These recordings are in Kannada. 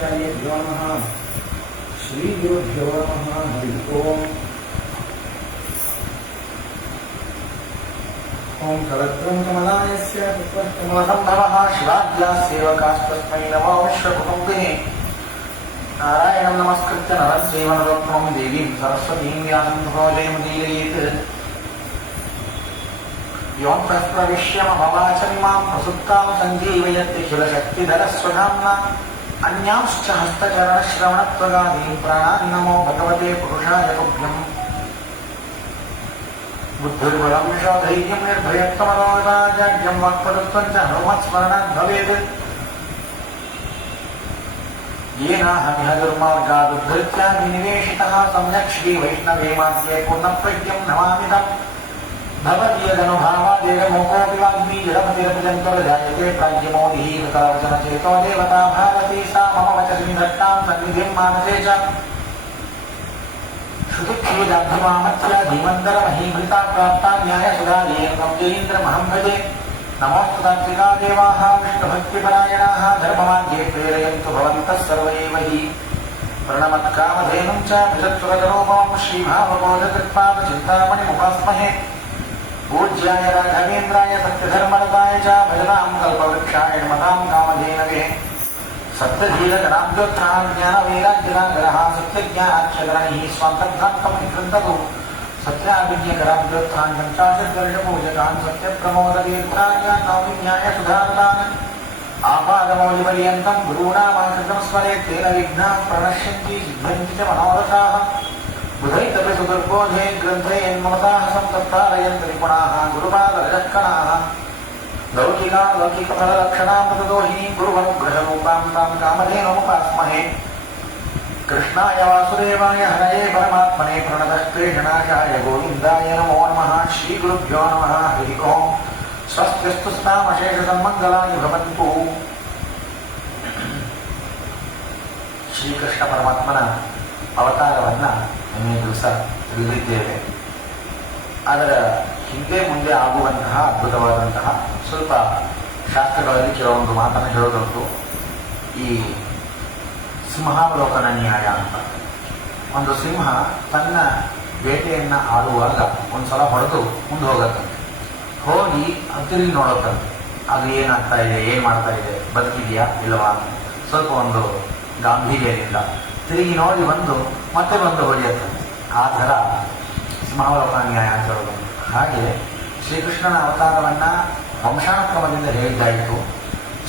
श्रीमदाचार्येभ्यो नमः। श्रीगुरुभ्यो नमः। हरि ओम्। ओं कलत्रं कमलायस्य पुष्पकमलसम्भवः शिवाद्याः सेवकास्तस्मै नमो विश्वकुटुम्बिने। नारायणं नमस्कृत्य नरं चैव नरोत्तमं देवीं सरस्वतीं व्यासं ततो जयमुदीरयेत्। योऽन्तः प्रविश्य मम वाचं मां प्रसुप्तां सञ्जीवयति खिलशक्तिधरस्वधाम्ना। अन्यांश्च हस्तचरणश्रवणत्वगादीन् प्राणान् नमो भगवते पुरुषाय तुभ्यम्। बुद्धिर्बलं यशोधैर्यं निर्भयत्वमरोगराजाड्यं वाक्पटुत्वं च हनुमत्स्मरणात् भवेत्। येनाहमिह दुर्मार्गादुद्धृत्य विनिवेशितः सम्यक् श्रीवैष्णवे मार्गे पूर्णप्रज्ञं नमामिदम्। भवदीयदनुभावादेवमोकोऽपि वाग्मी जडपतिरपजन्तर्जायते प्राज्ञमोदिः कृतवचनचेतो देवता भारती सा मम वचसि निधत्तां सन्निधिं मानसे च। श्रुतिक्षुजाभ्यमामत्या धीमन्तरमहीभृता प्राप्ता न्यायसुधायेन जयीन्द्रमहं भजे। नमोऽस्तु तात्विका देवाः विष्णुभक्तिपरायणाः धर्ममार्गे प्रेरयन्तु भवन्तः सर्व एव हि। प्रणमत्कामधेनुं च भजत्वरजरूपं श्रीभावबोधकृत्पादचिन्तामणिमुपास्महे। पूज्याय राघवेन्द्राय सत्यधर्मरताय च भजतां कल्पवृक्षाय नमतां कामधेनवे। सप्तधीरगणाब्जोत्थाः ज्ञानवैराग्यनागरः सत्यज्ञानाक्षगणैः स्वान्तघ्रान्तं निकृन्ततु। सत्याभिज्ञकराब्जोत्थान् पञ्चाशद्वर्षपूजकान् सत्यप्रमोदतीर्थान् नौमिन्यायसुधारतान्। आपादमौलिपर्यन्तं गुरूणामाश्रितं स्मरेत् तेन विघ्नाः प्रणश्यन्ति सिद्धन्ति च मनोरथाः। बुधैतपि सुदुर्बोधे ग्रन्थे यन्ममताः संतत्तारयन्ति निपुणाः गुरुपादरजक्कणाः। लौकिकफललक्षणामृतदोहिनीं गुरुवनुग्रहरूपां तां कामधेनुमुपास्महे। कृष्णाय वासुदेवाय हरये परमात्मने प्रणतक्लेशनाशाय गोविन्दाय नमो नमः। श्रीगुरुभ्यो नमः। हरि ओम्। स्वस्त्यस्तु स्नामशेषसन्मङ्गलानि भवन्तु। ಶ್ರೀಕೃಷ್ಣ ಪರಮಾತ್ಮನ ಅವತಾರವನ್ನ ನಿನ್ನೆ ದಿವಸ ತಿಳಿದಿದ್ದೇವೆ. ಅದರ ಹಿಂದೆ ಮುಂದೆ ಆಗುವಂತಹ ಅದ್ಭುತವಾದಂತಹ ಸ್ವಲ್ಪ ಶಾಸ್ತ್ರಗಳಲ್ಲಿ ಕೆಲವೊಂದು ಮಾತನ್ನು ಹೇಳೋದುಂಟು. ಈ ಸಿಂಹಾವಲೋಕನ ನ್ಯಾಯ ಅಂತ. ಒಂದು ಸಿಂಹ ತನ್ನ ಬೇಟೆಯನ್ನ ಆಡುವಾಗ ಒಂದ್ಸಲ ಹೊಡೆದು ಮುಂದೆ ಹೋಗತ್ತಂತೆ. ಹೋಗಿ ತಿರುಗಿ ನೋಡತ್ತಂತೆ, ಅದು ಏನಾಗ್ತಾ ಇದೆ, ಏನ್ ಮಾಡ್ತಾ ಇದೆ, ಬದುಕಿದೆಯಾ ಇಲ್ಲವಾ ಅಂತ ಸ್ವಲ್ಪ ಒಂದು ಗಾಂಭೀರ್ಯದಿಂದ ತಿರುಗಿ ನೋಡಿ ಮತ್ತೆ ಬಂದು ಹೊಡೆಯತ್ತಂತೆ. ಆ ಥರ ಸಿಂಹಾವಲೋಕನ ನ್ಯಾಯ ಅಂತ ಹೇಳೋದು. ಹಾಗೆ ಶ್ರೀಕೃಷ್ಣನ ಅವತಾರವನ್ನ ವಂಶಾನುಕ್ರಮದಿಂದ ಹೇಳಿದ್ದಾಯಿತು.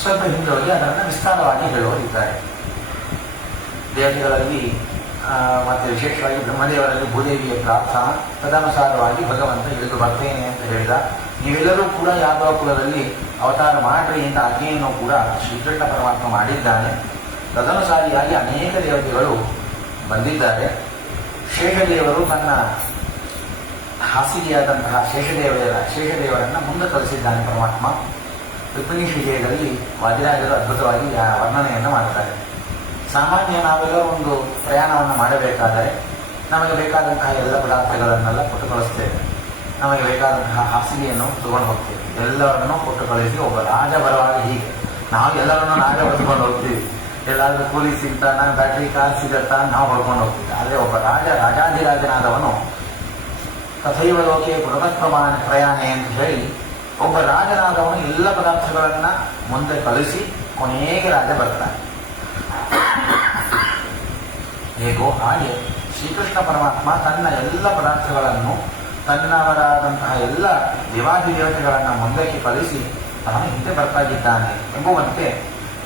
ಸ್ವಲ್ಪ ಹಿಂದೋಗಿ ಅದನ್ನು ವಿಸ್ತಾರವಾಗಿ ಹೇಳುವರಿದ್ದಾರೆ. ದೇವತೆಗಳಲ್ಲಿ ಮತ್ತೆ ವಿಶೇಷವಾಗಿ ಬ್ರಹ್ಮದೇವರಲ್ಲಿ ಭೂದೇವಿಯ ಪ್ರಾರ್ಥನಾ ತದನುಸಾರವಾಗಿ ಭಗವಂತ ಇಳಿದು ಬರ್ತೇನೆ ಅಂತ ಹೇಳಿದ. ನೀವೆಲ್ಲರೂ ಕೂಡ ಯಾದವ ಕುಲದಲ್ಲಿ ಅವತಾರ ಮಾಡ್ರಿ ಅಂತ ಆಜ್ಞೆಯನ್ನು ಕೂಡ ಶ್ರೀಕೃಷ್ಣ ಪರಮಾತ್ಮ ಮಾಡಿದ್ದಾನೆ. ತದನುಸಾರಿಯಾಗಿ ಅನೇಕ ದೇವತೆಗಳು ಬಂದಿದ್ದಾರೆ. ಶೇಷದೇವರು ತನ್ನ ಹಾಸಿಗೆಯಾದಂತಹ ಶೇಷದೇವರನ್ನ ಮುಂದೆ ಕಳಿಸಿದ್ದಾನೆ ಪರಮಾತ್ಮ. ರುಕ್ಮಿಣಿ ವಿಜಯದಲ್ಲಿ ವಾದಿರಾಜರು ಅದ್ಭುತವಾಗಿ ವರ್ಣನೆಯನ್ನು ಮಾಡುತ್ತಾರೆ. ಸಾಮಾನ್ಯ ನಾವೆಲ್ಲ ಒಂದು ಪ್ರಯಾಣವನ್ನು ಮಾಡಬೇಕಾದರೆ ನಮಗೆ ಬೇಕಾದಂತಹ ಎಲ್ಲ ಪದಾರ್ಥಗಳನ್ನೆಲ್ಲ ಕೊಟ್ಟು ಕಳಿಸ್ತೇವೆ. ನಮಗೆ ಬೇಕಾದಂತಹ ಹಾಸಿಗೆಯನ್ನು ತಗೊಂಡು ಹೋಗ್ತೇವೆ. ಎಲ್ಲರನ್ನೂ ಕೊಟ್ಟು ಕಳಿಸಿ ಒಬ್ಬ ರಾಜ ಬರುವಾಗ ಹೀಗೆ ನಾವು ಎಲ್ಲರನ್ನೂ ನಾವೇ ಹೊತ್ಕೊಂಡು ಹೋಗ್ತೀವಿ. ಎಲ್ಲಾದ್ರೂ ಕೂಲಿ ಸಿಗ್ತಾನ, ಬ್ಯಾಟ್ರಿ ಕಾರ್ ಸಿಗತ್ತಾ ನಾವು ಹೊಡ್ಕೊಂಡು ಹೋಗ್ತೀವಿ. ಆದರೆ ಒಬ್ಬ ರಾಜಾಧಿರಾಜನಾದವನು ತಥೈವ ಲೋಕೆ ಪ್ರಯಾಣೆ ಅಂತ ಹೇಳಿ ಒಬ್ಬ ರಾಜನಾದವನು ಎಲ್ಲ ಪದಾರ್ಥಗಳನ್ನ ಮುಂದೆ ಕಳಿಸಿ ಕೊನೆಗೆ ರಾಜ ಬರ್ತಾನೆ. ಹೇಗೋ ಹಾಗೆ ಶ್ರೀಕೃಷ್ಣ ಪರಮಾತ್ಮ ತನ್ನ ಎಲ್ಲ ಪದಾರ್ಥಗಳನ್ನು ತನ್ನವರಾದಂತಹ ಎಲ್ಲ ದೇವಾದಿ ದೇವತೆಗಳನ್ನು ಮುಂದಕ್ಕೆ ಕಳಿಸಿ ತಾನು ಹಿಂದೆ ಬರ್ತಾಗಿದ್ದಾನೆ ಎಂಬುವಂತೆ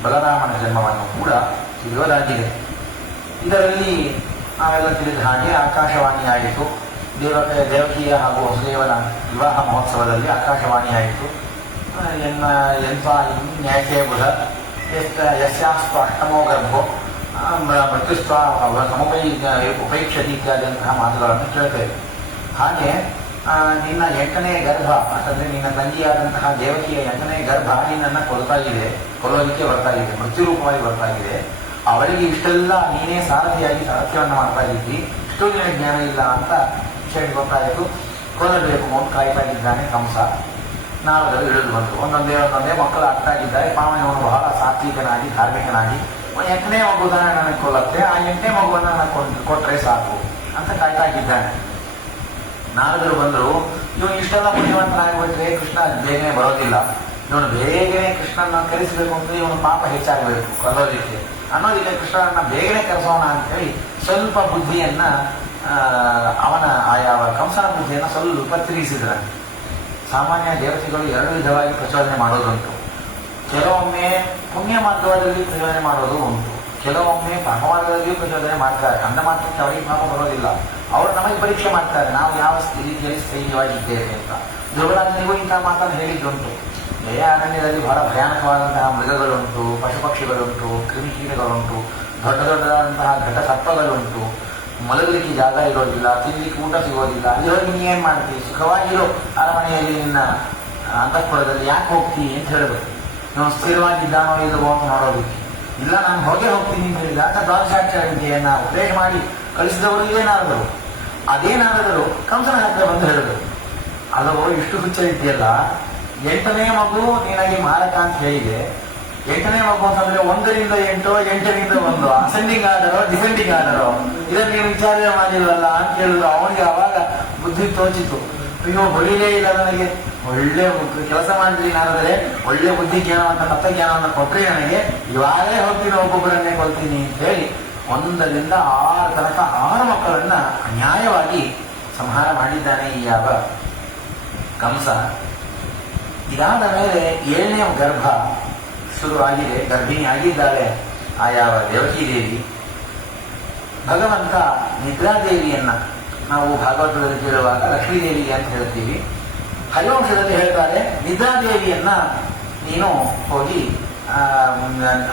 ಬಲರಾಮನ ಜನ್ಮವನ್ನು ಕೂಡ ತಿಳಿಯೋದಾಗಿದೆ. ಇದರಲ್ಲಿ ನಾವೆಲ್ಲ ತಿಳಿದ ಹಾಗೆ ಆಕಾಶವಾಣಿಯಾಯಿತು. ದೇವಕಿಯ ಹಾಗೂ ವಸುದೇವನ ವಿವಾಹ ಮಹೋತ್ಸವದಲ್ಲಿ ಆಕಾಶವಾಣಿಯಾಯಿತು. ನ್ಯಾಯಕ್ಕೆ ಬುಧ ಯಸ್ಯಾಸ್ತು ಅಷ್ಟಮೋ ಗರ್ಭೋ ಮೃತ್ಯುಸ್ವ ಉಪೇಕ್ಷತಿ ಇತ್ಯಾದಿಯಂತಹ ಮಾತುಗಳನ್ನು ಕೇಳ್ತೇವೆ. ಹಾಗೆ ನಿನ್ನ 8ನೇ ಗರ್ಭ ಅಂತಂದ್ರೆ ನಿನ್ನ ತಂಗಿಯಾದಂತಹ ದೇವಕಿಯ 8ನೇ ಗರ್ಭ ನಿನ್ನನ್ನು ಕೊಲ್ಲೋದಕ್ಕೆ ಬರ್ತಾ ಇದೆ, ಮೃತ್ಯು ರೂಪವಾಗಿ ಬರ್ತಾ ಇದೆ. ಅವಳಿಗೆ ಇಷ್ಟೆಲ್ಲ ನೀನೇ ಸಾರಥಿಯಾಗಿ ಸಾರಥ್ಯವನ್ನು ಮಾಡ್ತಾ ಇದ್ದಿ, ಇಷ್ಟು ನಿನಗೆ ಜ್ಞಾನ ಇಲ್ಲ ಅಂತ ವಿಷಯ ಗೊತ್ತಾಯಿತು. ಕೊಲ್ಲಬೇಕು ಅಂತ ಕಾಯ್ತಾ ಇದ್ದಾನೆ ಕಂಸ. ನಾರದರು ಇಳಿದು ಬಂತು. ಒಂದೊಂದೇ ಮಕ್ಕಳು ಆಗ್ತಾ ಇದ್ದಾರೆ. ಪಾವನವನು ಬಹಳ ಸಾತ್ವಿಕನಾಗಿ ಧಾರ್ಮಿಕನಾಗಿ 8ನೇ ಮಗುದಾನ ನನಗೆ ಕೊಲ್ಲತ್ತೆ, ಆ 8ನೇ ಮಗುವನ್ನು ನನಗೆ ಕೊಟ್ಟರೆ ಸಾಕು ಅಂತ ಕಾಯ್ತಾಗಿದ್ದಾನೆ. ನಾರದರು ಬಂದರು, ಇವನು ಇಷ್ಟೆಲ್ಲ ಬುದ್ಧಿವಂತನಾಗ್ಬಿಟ್ರೆ ಕೃಷ್ಣ ಬೇಗನೆ ಬರೋದಿಲ್ಲ, ಇವನು ಬೇಗನೆ ಕೃಷ್ಣನ ಕರೆಸಬೇಕು ಅಂದ್ರೆ ಇವನು ಪಾಪ ಹೆಚ್ಚಾಗಬೇಕು ಕೊಲ್ಲೋದಿಕ್ಕೆ ಅನ್ನೋದಿಕ್ಕೆ ಕೃಷ್ಣನನ್ನ ಬೇಗನೆ ಕರೆಸೋಣ ಅಂತೇಳಿ ಸ್ವಲ್ಪ ಬುದ್ಧಿಯನ್ನ ಅವನ ಯಾವ ಕಂಸನ ಬುದ್ಧಿಯನ್ನು ಸ್ವಲ್ಪ ತಿರುಗಿಸಿದ್ರೆ. ಸಾಮಾನ್ಯ ದೇವತೆಗಳು 2 ವಿಧವಾಗಿ ಪ್ರಚೋದನೆ ಮಾಡೋದುಂಟು. ಕೆಲವೊಮ್ಮೆ ಪುಣ್ಯ ಮಾರ್ಗದಲ್ಲಿ ಪ್ರಚೋದನೆ ಮಾಡೋದು ಉಂಟು, ಕೆಲವೊಮ್ಮೆ ಪಾಪ ಮಾರ್ಗದಲ್ಲಿಯೂ ಪ್ರಚೋದನೆ ಮಾಡ್ತಾರೆ. ಅಂದ ಮಾತ್ರಕ್ಕೆ ಅವರಿಗೆ ಪಾಪ ಬರೋದಿಲ್ಲ, ಅವರು ನಮಗೆ ಪರೀಕ್ಷೆ ಮಾಡ್ತಾರೆ, ನಾವು ಯಾವ ರೀತಿಯಲ್ಲಿ ಸ್ಥೈರ್ಯವಾಗಿದ್ದೇವೆ ಅಂತ. ಧ್ರುವರಾಜನಿಗೂ ಇಂತಹ ಮಾತನ್ನು ಹೇಳಿದ್ದುಂಟು. ಅರಣ್ಯದಲ್ಲಿ ಬಹಳ ಭಯಾನಕವಾದಂತಹ ಮೃಗಗಳುಂಟು, ಪಶು ಪಕ್ಷಿಗಳುಂಟು, ಕ್ರಿಮಿಕೀಟಗಳುಂಟು, ದೊಡ್ಡ ದೊಡ್ಡದಾದಂತಹ ಘಟ ಸರ್ಪಗಳುಂಟು, ಮಲಗಲಿಕ್ಕೆ ಜಾಗ ಇರೋದಿಲ್ಲ, ತಿನ್ಲಿಕ್ಕೆ ಊಟ ಸಿಗೋದಿಲ್ಲ. ಅಲ್ಲಿ ಹೋಗಿ ನೀ ಏನ್ ಮಾಡ್ತೀವಿ, ಸುಖವಾಗಿರೋ ಅರಮನೆಯಲ್ಲಿ ನಿನ್ನ ಅಂತಃಪುರದಲ್ಲಿ ಯಾಕೆ ಹೋಗ್ತೀವಿ ಅಂತ ಹೇಳಿದ್ರು. ನೀವು ಸ್ಥಿರವಾಗಿದ್ದಾನೋ ಇಲ್ಲವೋ ಅಂತ ನೋಡೋದಕ್ಕೆ. ಇಲ್ಲ, ನಾನು ಹೋಗ್ತೀನಿ ಅಂತ ಹೇಳಿದ ಆತ ದ್ವಾದಶಾಕ್ಷರ ವಿದ್ಯೆಯನ್ನ ಉಪದೇಶ ಮಾಡಿ ಕಳಿಸಿದವರು ಏನಾದರು, ಅದೇನಾದರೂ ಕಂಸನ ಹತ್ರ ಬಂದು ಹೇಳಿದ್ರು, ಅದು ಇಷ್ಟು ಹುಚ್ಚ ಇದೆಯಲ್ಲ, 8ನೇ ಮಗು ನಿನಗೆ ಮಾರಕ ಅಂತ ಹೇಳಿದೆ. 8ನೇ ಮಗು ಅಂತಂದ್ರೆ 1ರಿಂದ 8, 8ರಿಂದ 1 ಅಸೆಂಡಿಂಗ್ ಆರ್ಡರೋ ಡಿಸೆಂಡಿಂಗ್ ಆರ್ಡರೋ, ಇದನ್ನು ನೀವು ವಿಚಾರ ಮಾಡಿಲ್ವಲ್ಲ ಅಂತ ಹೇಳಿದ್ರು. ಅವನಿಗೆ ಆವಾಗ ಬುದ್ಧಿ ತೋಚಿತು, ಅಯ್ಯೋ ಹೊಳಿಲೇ ಇಲ್ಲ, ನನಗೆ ಒಳ್ಳೆ ಕೆಲಸ ಮಾಡಿದ್ರಿ, ನಾನಾದ್ರೆ ಒಳ್ಳೆ ಬುದ್ಧಿ ಜ್ಞಾನವಂತ ತತ್ವಜ್ಞಾನವನ್ನು ಕೊಟ್ಟರೆ ನನಗೆ ಇವಾಗಲೇ ಹೋಗ್ತೀನಿ, ಒಬ್ಬೊಬ್ಬರನ್ನೇ ಕೊಡ್ತೀನಿ ಅಂತ ಹೇಳಿ 1ರಿಂದ 6 ತನಕ 6 ಮಕ್ಕಳನ್ನ ಅನ್ಯಾಯವಾಗಿ ಸಂಹಾರ ಮಾಡಿದ್ದಾನೆ ಈ ಯಾವ ಕಂಸ. ಇದಾದ ಮೇಲೆ 7ನೇ ಗರ್ಭ ಶುರುವಾಗಿದೆ, ಗರ್ಭಿಣಿ ಆಗಿದ್ದಾಳೆ ಆ ಯಾವ ದೇವಕಿ ದೇವಿ. ಭಗವಂತ ನಿದ್ರಾದೇವಿಯನ್ನ ನಾವು ಭಾಗವತದಲ್ಲಿ ಕೇಳುವಾಗ ಲಕ್ಷ್ಮೀದೇವಿ ಅಂತ ಹೇಳ್ತೀವಿ. ಹರಿವಂಶದಲ್ಲಿ ಹೇಳ್ತಾರೆ, ನಿದ್ರಾದೇವಿಯನ್ನ ನೀನು ಹೋಗಿ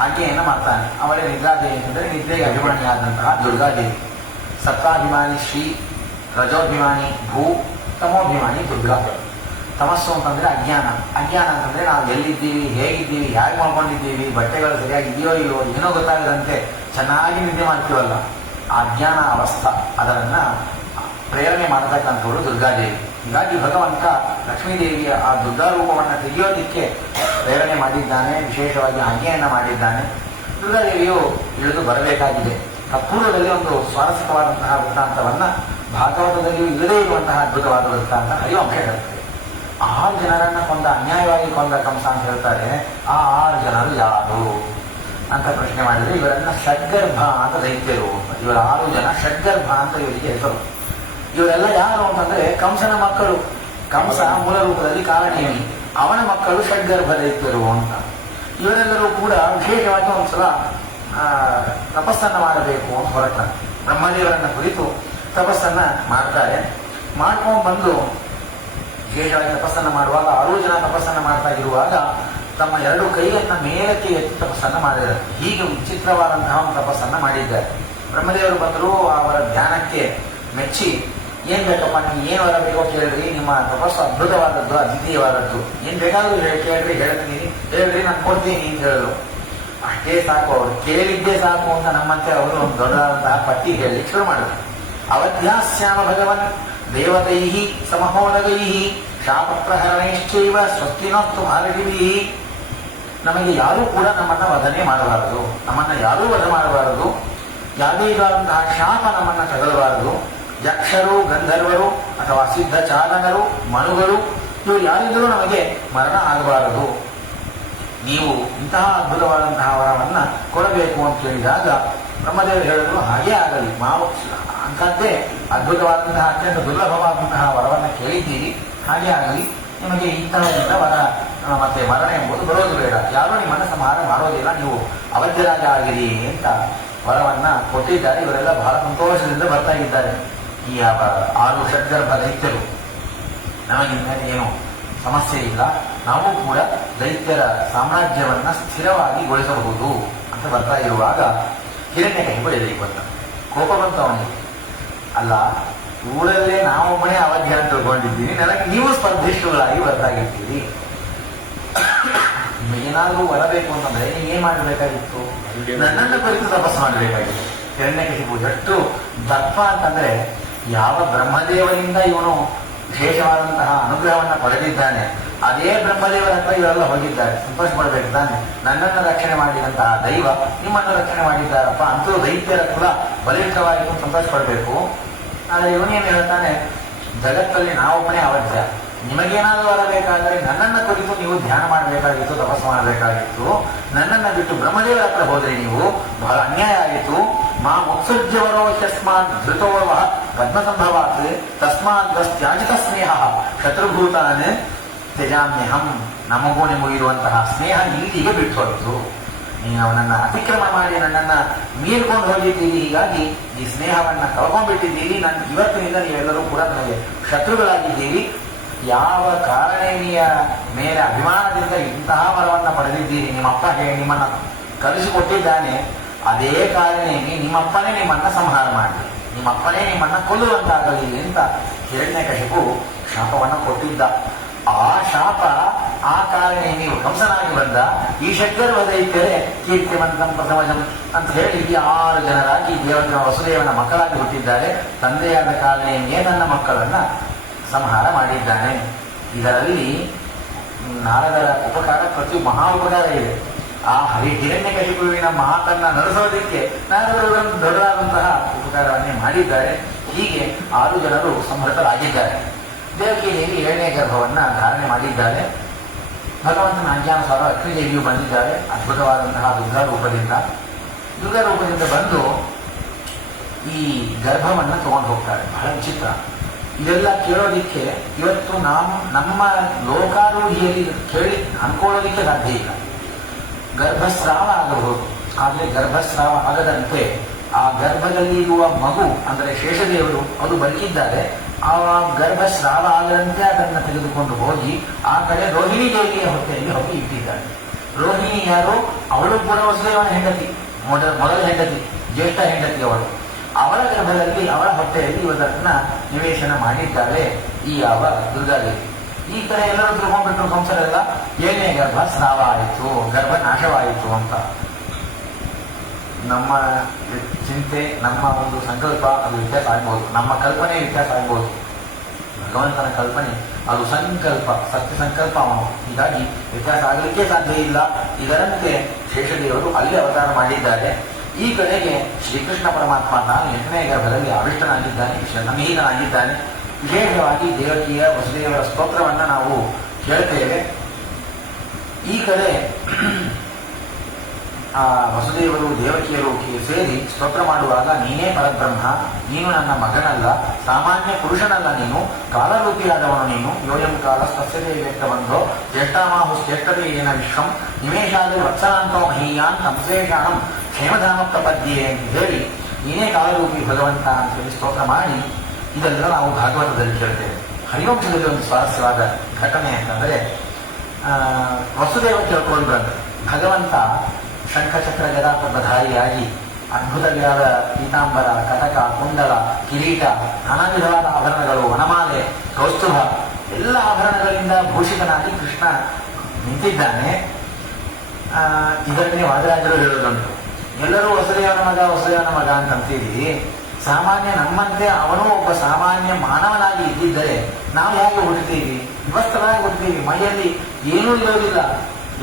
ಆಜ್ಞೆಯನ್ನು ಮಾಡ್ತಾನೆ. ಅವಳೇ ನಿದ್ರಾದೇವಿ ಅಂದರೆ ನಿದ್ರೆಗೆ ಅಭಿಮಾನಿಯಾದಂತಹ ದುರ್ಗಾದೇವಿ. ಸತ್ವಾಭಿಮಾನಿ ಶ್ರೀ, ರಜೋಭಿಮಾನಿ ಭೂ, ತಮೋಭಿಮಾನಿ ದುರ್ಗಾ. ತಮಸ್ಸು ಅಂತಂದ್ರೆ ಅಜ್ಞಾನ, ಅಜ್ಞಾನ ಅಂತಂದ್ರೆ ನಾವು ಎಲ್ಲಿದ್ದೀವಿ, ಹೇಗಿದ್ದೀವಿ, ಹೇಗೆ ಮಾಡ್ಕೊಂಡಿದ್ದೀವಿ, ಬಟ್ಟೆಗಳು ಸರಿಯಾಗಿದೆಯೋ ಇಲ್ಲವೋ ಏನೋ ಗೊತ್ತಾಗದಂತೆ ಚೆನ್ನಾಗಿ ನಿದ್ದೆ ಮಾಡ್ತೀವಲ್ಲ, ಆ ಅಜ್ಞಾನ ಅವಸ್ಥಾ ಅದನ್ನ ಪ್ರೇರಣೆ ಮಾಡತಕ್ಕಂಥವಳು ದುರ್ಗಾದೇವಿ. ಹೀಗಾಗಿ ಭಗವಂತ ಲಕ್ಷ್ಮೀದೇವಿಯ ಆ ದುರ್ಗಾ ರೂಪವನ್ನು ತೆಗೆಯೋದಿಕ್ಕೆ ಪ್ರೇರಣೆ ಮಾಡಿದ್ದಾನೆ, ವಿಶೇಷವಾಗಿ ಆಜ್ಞೆಯನ್ನು ಮಾಡಿದ್ದಾನೆ. ದುರ್ಗಾದೇವಿಯು ಇಳಿದು ಬರಬೇಕಾಗಿದೆ. ಪೂರ್ವದಲ್ಲಿ ಒಂದು ಸ್ವಾರಸ್ಯಕವಾದಂತಹ ವೃತ್ತಾಂತವನ್ನ ಭಾಗವತದಲ್ಲಿಯೂ ಇಲ್ಲದೇ ಇರುವಂತಹ ಅದ್ಭುತವಾದ ವೃತ್ತಾಂತ ಹರಿವಂಶ ಹೇಳುತ್ತೆ. 6 ಜನರನ್ನ ಕೊಂದ, ಅನ್ಯಾಯವಾಗಿ ಕೊಂದ ಕಂಸ ಅಂತ ಹೇಳ್ತಾರೆ. ಆ 6 ಜನರು ಯಾರು ಅಂತ ಪ್ರಶ್ನೆ ಮಾಡಿದ್ರೆ, ಇವರನ್ನ ಷಡ್ಗರ್ಭ ಅಂತ ದೈತ್ಯರು. ಇವರ 6 ಜನ ಷಡ್ಗರ್ಭ ಅಂತ ಇವರಿಗೆ ಹೆಸರು. ಇವರೆಲ್ಲ ಯಾರು ಅಂತಂದ್ರೆ ಕಂಸನ ಮಕ್ಕಳು. ಕಂಸ ಮೂಲ ರೂಪದಲ್ಲಿ ಕಾಲನೇಮಿ, ಅವನ ಮಕ್ಕಳು ಷಡ್ಗರ್ಭ ದೈತ್ಯರು ಅಂತ. ಇವರೆಲ್ಲರೂ ಕೂಡ ವಿಶೇಷವಾಗಿ ಒಂದ್ಸಲ ತಪಸ್ಸನ್ನ ಮಾಡಬೇಕು ಅಂತ ಹೊರಟಾರೆ. ಬ್ರಹ್ಮದೇವರನ್ನ ಕುರಿತು ತಪಸ್ಸನ್ನ ಮಾಡ್ತಾರೆ. ಮಾಡ್ಕೊಂಡು ಬಂದು ವಿಶೇಷವಾಗಿ ತಪಸ್ಸನ್ನು ಮಾಡುವಾಗ 6 ಜನ ತಪಸ್ಸನ್ನು ಮಾಡ್ತಾ ಇರುವಾಗ ತಮ್ಮ 2 ಕೈಯನ್ನ ಮೇಲಕ್ಕೆ ಎತ್ತಿ ತಪಸ್ಸನ್ನು ಮಾಡಿದ್ದಾರೆ. ಹೀಗೆ ವಿಚಿತ್ರವಾದಂತಹ ಒಂದು ತಪಸ್ಸನ್ನು ಮಾಡಿದ್ದಾರೆ. ಬ್ರಹ್ಮದೇವರು ಬಂದರು, ಅವರ ಧ್ಯಾನಕ್ಕೆ ಮೆಚ್ಚಿ, ಏನ್ ಬೇಕಪ್ಪ, ನಿಮ್ಗೆ ಏನು ವರ ಬೇಕೋ ಕೇಳ್ರಿ, ನಿಮ್ಮ ತಪಸ್ಸು ಅದ್ಭುತವಾದದ್ದು, ಅದ್ವಿತೀಯವಾದದ್ದು, ಏನ್ ಬೇಕಾದ್ರೂ ಕೇಳ್ರಿ, ಹೇಳ್ರಿ ನಾನು ಕೊಡ್ತೀನಿ ಅಂತ ಹೇಳಿದ್ರು. ಅಷ್ಟೇ ಸಾಕು, ಅವರು ಕೇಳಿದ್ದೇ ಸಾಕು ಅಂತ ನಮ್ಮಂತೆ ಅವರು ಒಂದು ದೊಡ್ಡದಾದಂತಹ ಪಟ್ಟಿ ಹೇಳಲಿಕ್ಕೆ ಶುರು ಮಾಡಿದ್ರು. ಅವಧ್ಯಾಸ್ಯಾಮ ಭಗವನ್ ದೇವತೈಹಿ ಸಮಹೋದಗೈಹಿ ಶಾಪಪ್ರಹರಣೈಶ್ಚೈವ ಸ್ವಸ್ತಿನೋಸ್ತು ಭಾರತೀವಿ. ನಮಗೆ ಯಾರೂ ಕೂಡ ನಮ್ಮನ್ನ ವಧನೆ ಮಾಡಬಾರದು, ನಮ್ಮನ್ನ ಯಾರೂ ವಧ ಮಾಡಬಾರದು, ಯಾವುದೇ ಇದಾದಂತಹ ಶಾಪ ನಮ್ಮನ್ನ ತಗಲಬಾರದು. ಯಕ್ಷರು, ಗಂಧರ್ವರು ಅಥವಾ ಸಿದ್ಧ ಚಾಲನರು, ಮನುಗಳು, ಇವರು ಯಾರಿದ್ದರೂ ನಮಗೆ ಮರಣ ಆಗಬಾರದು. ನೀವು ಇಂತಹ ಅದ್ಭುತವಾದಂತಹ ವರವನ್ನ ಕೊಡಬೇಕು ಅಂತ ಹೇಳಿದಾಗ ಬ್ರಹ್ಮದೇವರು ಹೇಳಿದ್ರು, ಹಾಗೇ ಆಗಲಿ, ಮಾವು ಅಂಥದ್ದೇ ಅದ್ಭುತವಾದಂತಹ ಅತ್ಯಂತ ದುರ್ಲಭವಾದಂತಹ ವರವನ್ನು ಕೇಳಿದ್ದೀರಿ, ಹಾಗೆ ಆಗಲಿ, ನಿಮಗೆ ಇಂತಹದಿಂದ ವರ ಮತ್ತೆ ಮರಣ ಎಂಬುದು ಬರೋದು ಬೇಡ, ಯಾರೂ ನಿಮ್ಮನ್ನು ಸಂಹಾರ ಮಾಡೋದಿಲ್ಲ, ನೀವು ಅವಧ್ಯರಾಜ ಆಗಿರಿ ಅಂತ ವರವನ್ನ ಕೊಟ್ಟಿದ್ದಾರೆ. ಇವರೆಲ್ಲ ಬಹಳ ಸಂತೋಷದಿಂದ ಬರ್ತಾ ಇದ್ದಾರೆ. ಈ 6 ಷಡ್ಗರ್ಭ ದೈತ್ಯರು, ನಮಗಿನ್ನ ಏನು ಸಮಸ್ಯೆ ಇಲ್ಲ, ನಾವು ಕೂಡ ದೈತ್ಯರ ಸಾಮ್ರಾಜ್ಯವನ್ನ ಸ್ಥಿರವಾಗಿ ಗೊಳಿಸಬಹುದು ಅಂತ ಬರ್ತಾ ಇರುವಾಗ ಹಿರಣ್ಯಕಶಿಪು ಎದುರಿಗೆ ಬಂದ. ಕೋಪ ಬಂತು ಅವನಿಗೆ. ಅಲ್ಲ, ಊರಲ್ಲೇ ನಾವೊಬ್ಬನೇ ಅವಧ್ಯ ಅಂತ ತಿಳ್ಕೊಂಡಿದ್ದೀನಿ, ನನಗೆ ನೀವು ಸ್ಪರ್ಧಿಷ್ಠುಗಳಾಗಿ ಬರ್ತಾಗಿರ್ತೀರಿ, ಏನಾದರೂ ಬರಬೇಕು ಅಂತಂದ್ರೆ ನೀವು ಏನ್ ಮಾಡಬೇಕಾಗಿತ್ತು, ನನ್ನನ್ನು ಕುರಿತು ತಪಸ್ಸು ಮಾಡಬೇಕಾಗಿತ್ತು. ಹಿರಣ್ಯಕಶಿಪು ಎಷ್ಟು ದಪ್ಪ ಅಂತಂದ್ರೆ, ಯಾವ ಬ್ರಹ್ಮದೇವರಿಂದ ಇವನು ವಿಶೇಷವಾದಂತಹ ಅನುಗ್ರಹವನ್ನು ಪಡೆದಿದ್ದಾನೆ, ಅದೇ ಬ್ರಹ್ಮದೇವರ ಹತ್ರ ಇವರೆಲ್ಲ ಹೋಗಿದ್ದಾರೆ. ಸಂತೋಷ ಪಡಬೇಕು ತಾನೆ, ನನ್ನನ್ನು ರಕ್ಷಣೆ ಮಾಡಿದಂತಹ ದೈವ ನಿಮ್ಮನ್ನು ರಕ್ಷಣೆ ಮಾಡಿದ್ದಾರಪ್ಪ, ಅಂತೂ ದೈತ್ಯರ ಕುಲ ಬಲಿಷ್ಠವಾಯಿತು, ಸಂತೋಷ ಪಡಬೇಕು. ಆದರೆ ಇವನೇನು ಹೇಳ್ತಾನೆ, ಜಗತ್ತಲ್ಲಿ ನಾವೊಬ್ಬನೇ ಅವಶ್ಯ, ನಿಮಗೇನಾದರೂ ಬರಬೇಕಾದರೆ ನನ್ನನ್ನು ಕುರಿತು ನೀವು ಧ್ಯಾನ ಮಾಡಬೇಕಾಗಿತ್ತು, ತಪಸ್ಸು ಮಾಡಬೇಕಾಗಿತ್ತು. ನನ್ನನ್ನು ಬಿಟ್ಟು ಬ್ರಹ್ಮದೇವರ ಹತ್ರ ಹೋದ್ರೆ ನೀವು ಬಹಳ ಅನ್ಯಾಯ ಆಯಿತು. ಮಾ ಮುತ್ಸರ್ಜವರೋ ಯಸ್ಮಾತ್ ಧೃತೋವ ಪದ್ಮಸಂಭವಾತ್ ತಸ್ಮಾತ್ ತ್ಯಾಜಿತ ಸ್ನೇಹ ಶತ್ರುಭೂತಾನ್ ತ್ಯಜಾಮ್ಯಹಂ. ನಮಗೂ ನಿಮಗೂ ಇರುವಂತಹ ಸ್ನೇಹ ಇಲ್ಲಿಗೆ ಬಿಟ್ಟು ಹೋಯಿತು. ನೀವು ಅವನನ್ನ ಅತಿಕ್ರಮ ಮಾಡಿ ನನ್ನನ್ನ ಮೀರ್ಕೊಂಡು ಹೋಗಿದ್ದೀರಿ, ಹೀಗಾಗಿ ಈ ಸ್ನೇಹವನ್ನ ಕಳ್ಕೊಂಡ್ಬಿಟ್ಟಿದ್ದೀರಿ. ನಾನು ಇವತ್ತಿನಿಂದ ನೀವೆಲ್ಲರೂ ಕೂಡ ನನಗೆ ಶತ್ರುಗಳಾಗಿದ್ದೀರಿ. ಯಾವ ಕಾರಣೀಯ ಮೇಲೆ ಅಭಿಮಾನದಿಂದ ಇಂತಹ ವರವನ್ನ ಪಡೆದಿದ್ದೀರಿ, ನಿಮ್ಮಪ್ಪ ನಿಮ್ಮನ್ನ ಕಲಿಸಿಕೊಟ್ಟಿದ್ದಾನೆ, ಅದೇ ಕಾರಣೇನಿ ನಿಮ್ಮಪ್ಪನೇ ನಿಮ್ಮನ್ನ ಸಂಹಾರ ಮಾಡಲಿ, ನಿಮ್ಮಪ್ಪನೇ ನಿಮ್ಮನ್ನ ಕೊಲ್ಲುವಂತಾಗಲಿ ಅಂತ ಹಿರಣ್ಯಕಶಿಪು ಶಾಪವನ್ನ ಕೊಟ್ಟಿದ್ದ. ಆ ಶಾಪ ಆ ಕಾರಣ ನೀವು ಕಂಸನಾಗಿ ಬಂದ. ಈ ಷಡ್ಗರ್ವ ದೈತ್ಯರೇ ಕೀರ್ತಿವಂತಂ ಪ್ರಥಮಜಂ ಅಂತ ಹೇಳಿ ಈ 6 ಜನರಾಗಿ ವಸುದೇವನ ಮಕ್ಕಳಾಗಿ ಹುಟ್ಟಿದ್ದಾರೆ. ತಂದೆಯಾದ ಕಾರಣೇನಿಯೇ ನನ್ನ ಮಕ್ಕಳನ್ನ ಸಂಹಾರ ಮಾಡಿದ್ದಾನೆ. ಇದರಲ್ಲಿ ನಾರದರ ಉಪಕಾರ ಪ್ರತಿ ಮಹಾ ಉಪಕಾರ ಇದೆ. ಆ ಹಿರಣ್ಯಕಶಿಪುವಿನ ಮಾತನ್ನ ನಡೆಸೋದಕ್ಕೆ ನಾರದರು ದೊಡ್ಡದಾದಂತಹ ಉಪಕಾರವನ್ನೇ ಮಾಡಿದ್ದಾರೆ. ಹೀಗೆ 6 ಜನರು ಸಂಹೃತರಾಗಿದ್ದಾರೆ. ದೇವಕಿಯಲ್ಲಿ 7ನೇ ಗರ್ಭವನ್ನ ಧಾರಣೆ ಮಾಡಿದ್ದಾರೆ. ಭಗವಂತನ ಆಜ್ಞಾನುಸಾರ ಅಗ್ನಿದೇವಿಯು ಬಂದಿದ್ದಾರೆ ಅದ್ಭುತವಾದಂತಹ ದುರ್ಗಾ ರೂಪದಿಂದ ಬಂದು ಈ ಗರ್ಭವನ್ನ ತಗೊಂಡು ಹೋಗ್ತಾರೆ. ಬಹಳ ವಿಚಿತ್ರ. ಇದೆಲ್ಲ ಕೇಳೋದಿಕ್ಕೆ ಇವತ್ತು ನಮ್ಮ ಲೋಕಾರೂಢಿಯಲ್ಲಿ ಕೇಳಿ ಅನ್ಕೊಳ್ಳೋದಿಕ್ಕೆ ಸಾಧ್ಯ ಇಲ್ಲ. ಗರ್ಭಸ್ರಾವ ಆಗಬಹುದು, ಆದರೆ ಗರ್ಭಸ್ರಾವ ಆಗದಂತೆ ಆ ಗರ್ಭದಲ್ಲಿ ಇರುವ ಮಗು ಅಂದರೆ ಶೇಷದೇವರು ಅದು ಬದುಕಿದ್ದಾರೆ. ಆ ಗರ್ಭಸ್ರಾವ ಆಗದಂತೆ ಅದನ್ನು ತೆಗೆದುಕೊಂಡು ಹೋಗಿ ಆ ಕಡೆ ರೋಹಿಣಿ ದೇವಿಯ ಹೊಟ್ಟೆಯಲ್ಲಿ ಹೋಗಿ ಇಟ್ಟಿದ್ದಾರೆ. ರೋಹಿಣಿ ಯಾರು? ಅವಳು ಕೂಡ ವಸುದೇವನ ಹೆಂಡತಿ, ಮೊದಲ ಹೆಂಡತಿ, ಜ್ಯೇಷ್ಠ ಹೆಂಡತಿ ಅವಳು. ಅವಳ ಗರ್ಭದಲ್ಲಿ ಅವಳ ಹೊಟ್ಟೆಯಲ್ಲಿ ಇವರನ್ನ ನಿವೇಶನ ಮಾಡಿದ್ದಾಳೆ ಈ ಯಾವ ದುರ್ಗಾದೇವಿ. ಈ ಕಡೆ ಎಲ್ಲರೂ ತಿಳ್ಕೊಂಡ್ಬಿಟ್ರು ಕಂಸರೆಲ್ಲ, 7ನೇ ಗರ್ಭ ಸ್ರಾವ ಆಯಿತು, ಗರ್ಭ ನಾಶವಾಯಿತು ಅಂತ. ನಮ್ಮ ಚಿಂತೆ, ನಮ್ಮ ಒಂದು ಸಂಕಲ್ಪ ಅದು ವ್ಯತ್ಯಾಸ ಆಗ್ಬೋದು, ನಮ್ಮ ಕಲ್ಪನೆ ವ್ಯತ್ಯಾಸ ಆಗ್ಬೋದು. ಭಗವಂತನ ಕಲ್ಪನೆ ಅದು ಸಂಕಲ್ಪ, ಸತ್ಯ ಸಂಕಲ್ಪ ಅವನು, ಹೀಗಾಗಿ ವ್ಯತ್ಯಾಸ ಆಗಲಿಕ್ಕೆ ಸಾಧ್ಯ ಇಲ್ಲ. ಇದರಂತೆ ಶೇಷದೇವರು ಅಲ್ಲಿ ಅವತಾರ ಮಾಡಿದ್ದಾರೆ. ಈ ಕಡೆಗೆ ಶ್ರೀಕೃಷ್ಣ ಪರಮಾತ್ಮ ತಾನು 8ನೇ ಗರ್ಭದಲ್ಲಿ ಆವಿಷ್ಟನಾಗಿದ್ದಾನೆ, ನಮೀಹನಾಗಿದ್ದಾನೆ. ವಿಶೇಷವಾಗಿ ದೇವಕಿಯ ವಸುದೇವರ ಸ್ತೋತ್ರವನ್ನ ನಾವು ಕೇಳ್ತೇವೆ. ಈ ಕಡೆ ಆ ವಸುದೇವರು ದೇವಕಿಯರು ಸೇರಿ ಸ್ತೋತ್ರ ಮಾಡುವಾಗ, ನೀನೇ ಪರಬ್ರಹ್ಮ, ನೀನು ನನ್ನ ಮಗನಲ್ಲ, ಸಾಮಾನ್ಯ ಪುರುಷನಲ್ಲ, ನೀನು ಕಾಲರೂಪಿಯಾದವನು, ನೀನು ಯೋಯಂ ಕಾಲ ಸ್ಪಶ್ಯತೆ ವ್ಯಕ್ತ ಬಂದೋ ಜ್ಯೇಷ್ಠಾಮಾಹು ಶ್ರೇಷ್ಠತೆ ಏನ ವಿಶ್ವಂ ನಿಮೇಶಾದ ವತ್ಸನಾಂತೋ ಮಹೀಯಾನ್ ಸಂಶೇಷಾಣಂ ಕ್ಷೇಮಧಾಮ ಪ್ರಪದ್ಯೆ ಅಂತ ಹೇಳಿ ನೀನೇ ಕಾಲರೂಪಿ ಭಗವಂತ ಅಂತ ಹೇಳಿ ಸ್ತೋತ್ರ ಮಾಡಿ ಇದೆಲ್ಲ ನಾವು ಭಾಗವತದಲ್ಲಿ ಕೇಳ್ತೇವೆ. ಹರಿವಂಶದಲ್ಲಿ ಒಂದು ಸ್ವಾರಸ್ಯವಾದ ಘಟನೆ ಅಂತಂದರೆ, ವಸುದೇವ ಕೇಳ್ಕೊಂಡು ಬಂದ್ರೆ ಭಗವಂತ ಶಂಖಚಕ್ರ ಗದಾಪದ್ಮಧಾರಿಯಾಗಿ ಅದ್ಭುತವಾದ ಪೀತಾಂಬರ, ಕಟಕ, ಕುಂಡಲ, ಕಿರೀಟ, ನಾನಾ ವಿಧವಾದ ಆಭರಣಗಳು, ವನಮಾಲೆ, ಕೌಸ್ತುಭ ಎಲ್ಲ ಆಭರಣಗಳಿಂದ ಭೂಷಿತನಾಗಿ ಕೃಷ್ಣ ನಿಂತಿದ್ದಾನೆ. ಇದನ್ನೇ ವಾದರಾಜರು ಹೇಳುವುದುಂಟು. ಎಲ್ಲರೂ ವಸುದೇವನ ಮಗ ಅಂತಂತೀವಿ. ಸಾಮಾನ್ಯ ನಮ್ಮಂತೆ ಅವನು ಒಬ್ಬ ಸಾಮಾನ್ಯ ಮಾನವನಾಗಿ ಇದ್ದಿದ್ದರೆ ನಾವು ಹೇಗೆ ಹುಡ್ತೀವಿ? ವಿವಸ್ತ್ರರಾಗಿ ಹುಡ್ತೀವಿ. ಮೈಯಲ್ಲಿ ಏನೂ ಇರೋದಿಲ್ಲ,